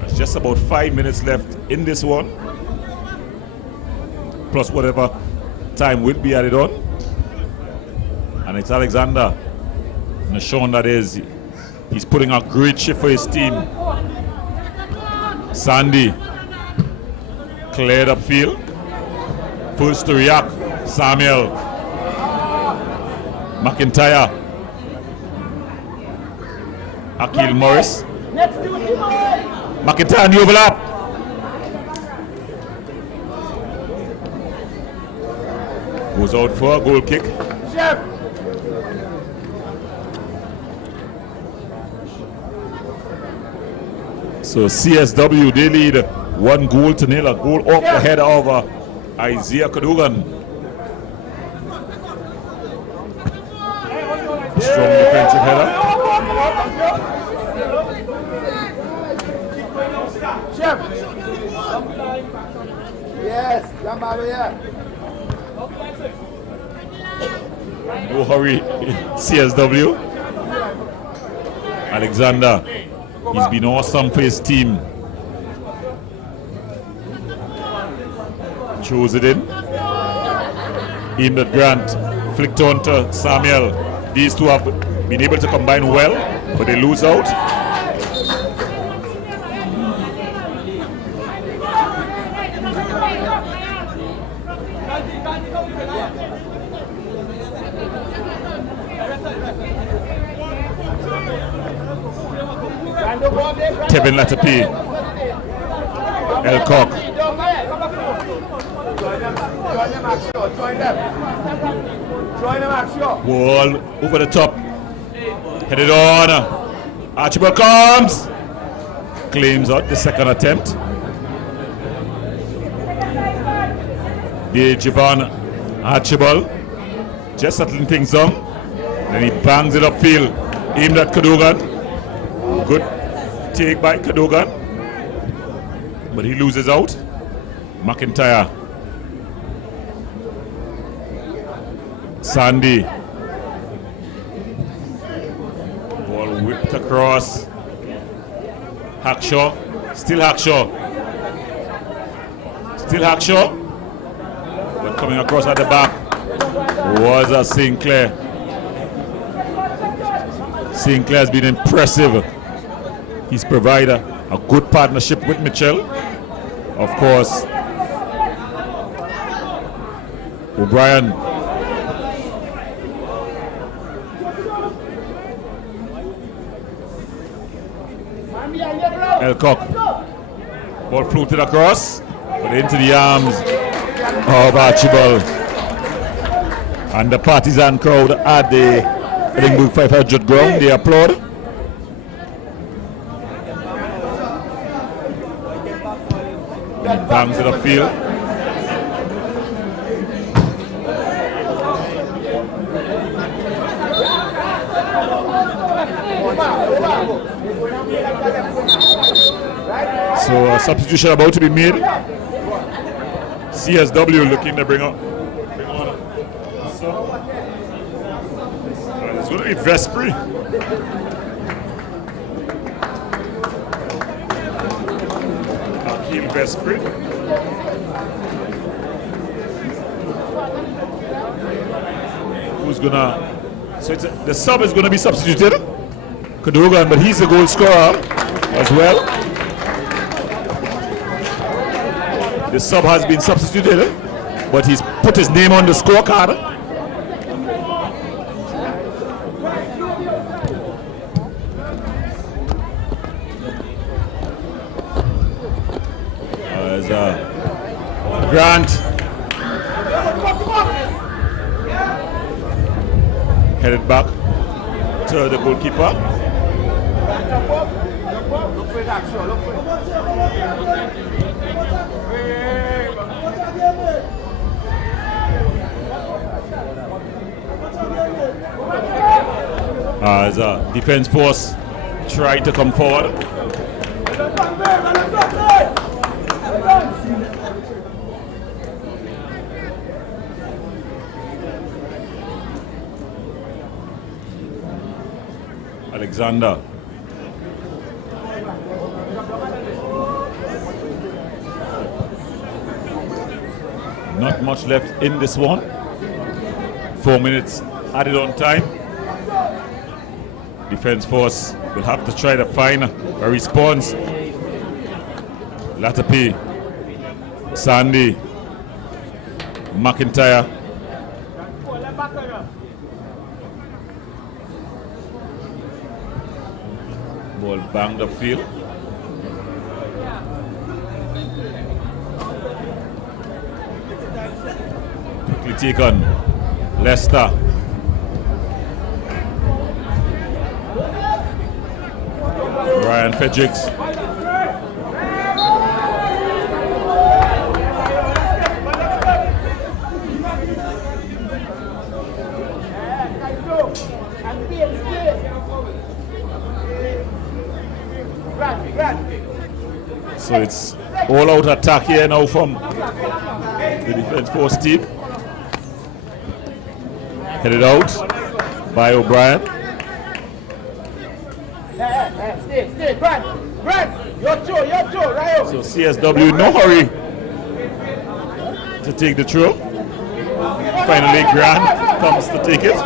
there's just about 5 minutes left in this one, plus whatever time will be added on. And it's Alexander Nashon that is. He's putting a great shift for his team. Sandy cleared up field. First to react, Samuel. McIntyre. Akil Morris. McIntyre in the overlap. Goes out for a goal kick. So CSW, they lead 1-0, a goal off the header of Isaiah Cadogan. Strong defensive header. Yes, no hurry, CSW. Alexander, he's been awesome for his team. Throws it in. Aimed at Grant. Flicked on to Samuel. These two have been able to combine well, but they lose out. Kevin Latapi. Elcock. Ball over the top. Headed on. Archibald comes. Claims out the second attempt. The Javon Archibald just settling things down. Then he bangs it upfield. Aimed at Cadogan. Good take by Cadogan. But he loses out. McIntyre. Sandy. Ball whipped across. Hackshaw. Still Hackshaw. Still Hackshaw. But coming across at the back was a Sinclair. Sinclair has been impressive. He's provided a good partnership with Mitchell. Of course, O'Brien. Elcock. Ball floated across, but into the arms of Archibald. And the partisan crowd at the Edinburgh 500 ground, they applaud. Then he bangs it upfield. So a substitution about to be made. CSW looking to bring on. It's going to be Vespri. Akil Vespri. Who's gonna? So the sub is going to be substituted. Cadogan, but he's the goal scorer as well. The sub has been substituted, but he's put his name on the scorecard. Grant headed back to the goalkeeper. As a defense force tried to come forward. Alexander. Not much left in this one. 4 minutes added on time. Defense force will have to try to find a response. Ttpfl, Sandy, McIntyre. Ball banged upfield. Quickly taken. Leicester. Ryan Fredericks. So it's all out attack here now from the defense force team. Headed out by O'Brien. So CSW no hurry to take the throw. Finally Grant comes to take it.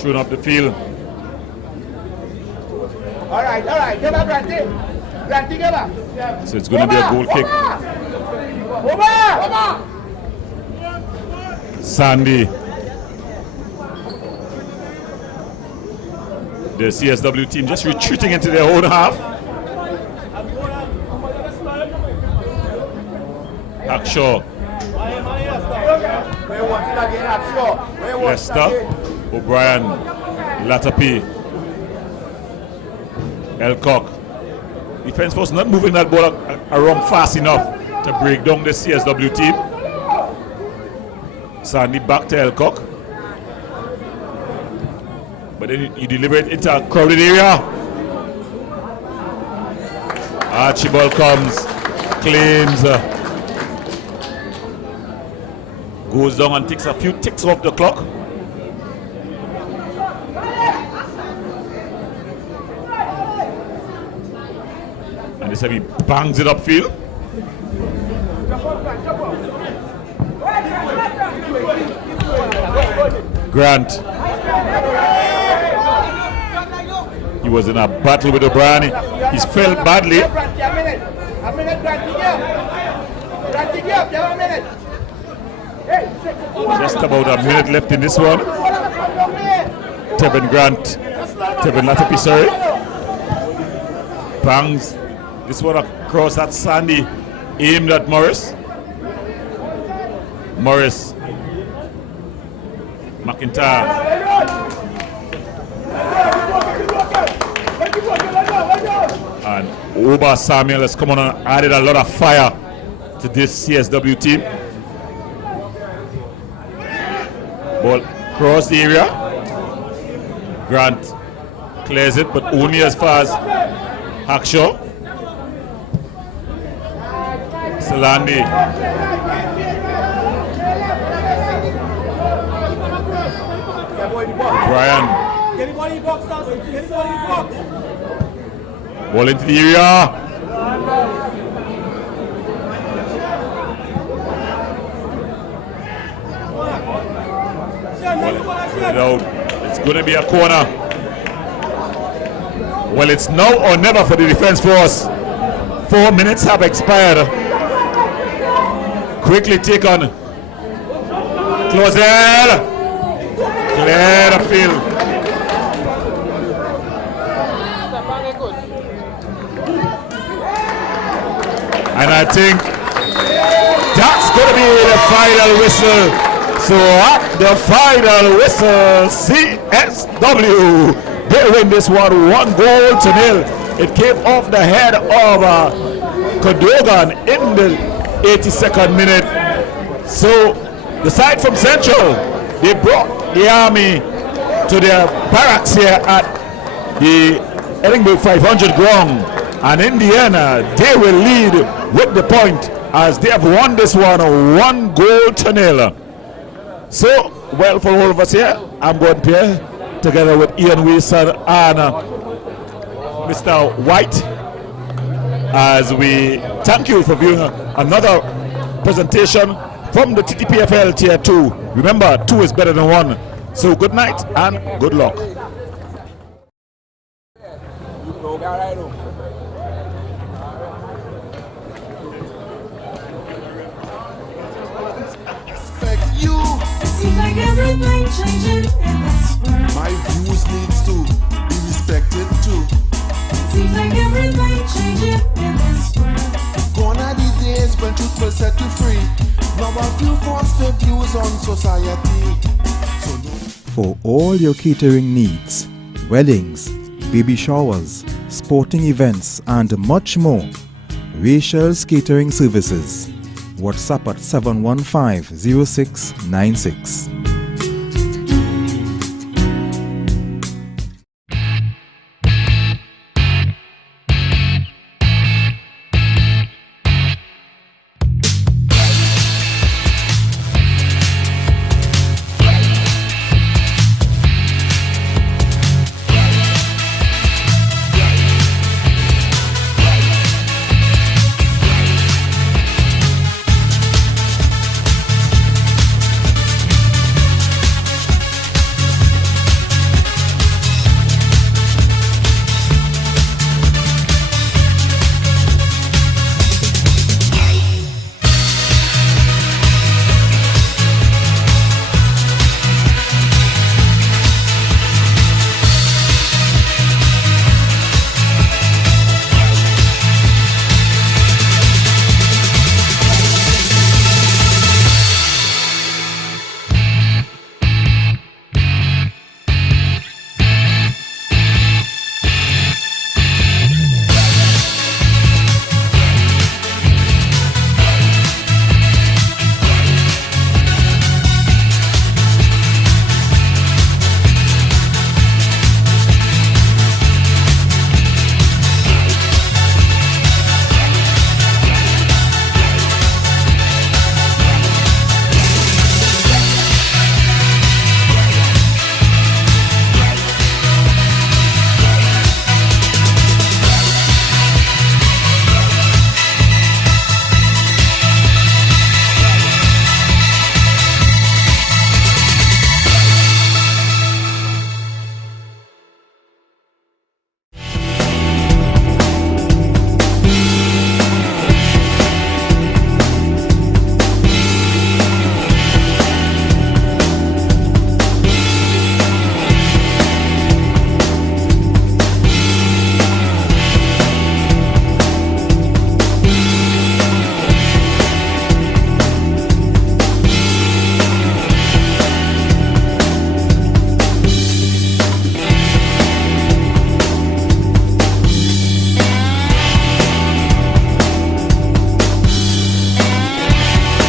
Thrown up the field. All right, give up, Granty. Granty, give up. So it's going to be a goal kick. Sandy. The CSW team just retreating into their own half. Hackshaw. Leicester. O'Brien. Ttpfl. Elcock. Defense force not moving that ball around fast enough to break down the CSW team. Sandy back to Elcock. But then he delivered it into a crowded area. Archibald comes, claims, goes down and takes a few ticks off the clock. And this time he bangs it upfield. Grant. He was in a battle with O'Brien. He's felt badly. Just about a minute left in this one. Tevin Ttpfl, sorry. Bangs this one across at Sandy, aimed at Morris. McIntyre. And Oba Samuel has come on and added a lot of fire to this CSW team. Ball across the area. Grant clears it, but only as far as Hackshaw. Salandi. Brian. Ball into the area. It's going to be a corner. Well, it's now or never for the defense force. 4 minutes have expired. Quickly taken. Closer. Clear the field. And I think that's going to be the final whistle. So at the final whistle, CSW, they win this one 1-0. It came off the head of Cadogan in the 82nd minute. So the side from Central, they brought the army to their barracks here at the Edinburgh 500 ground. And in the end, they will lead with the point as they have won this one 1-0. So Well, for all of us here, I'm going to play together with Ian Wilson and Mr. White, as we thank you for viewing another presentation from the Ttpfl Tier 2. Remember, 2 is better than 1. So good night and good luck. Seems like everything changing in this world. My views needs to be respected too. Seems like everything changing in this world. Gone are the days when truth will set you free. Now a few force their views on society. So For all your catering needs, weddings, baby showers, sporting events and much more, Rachel's Catering Services. WhatsApp at 715-0696.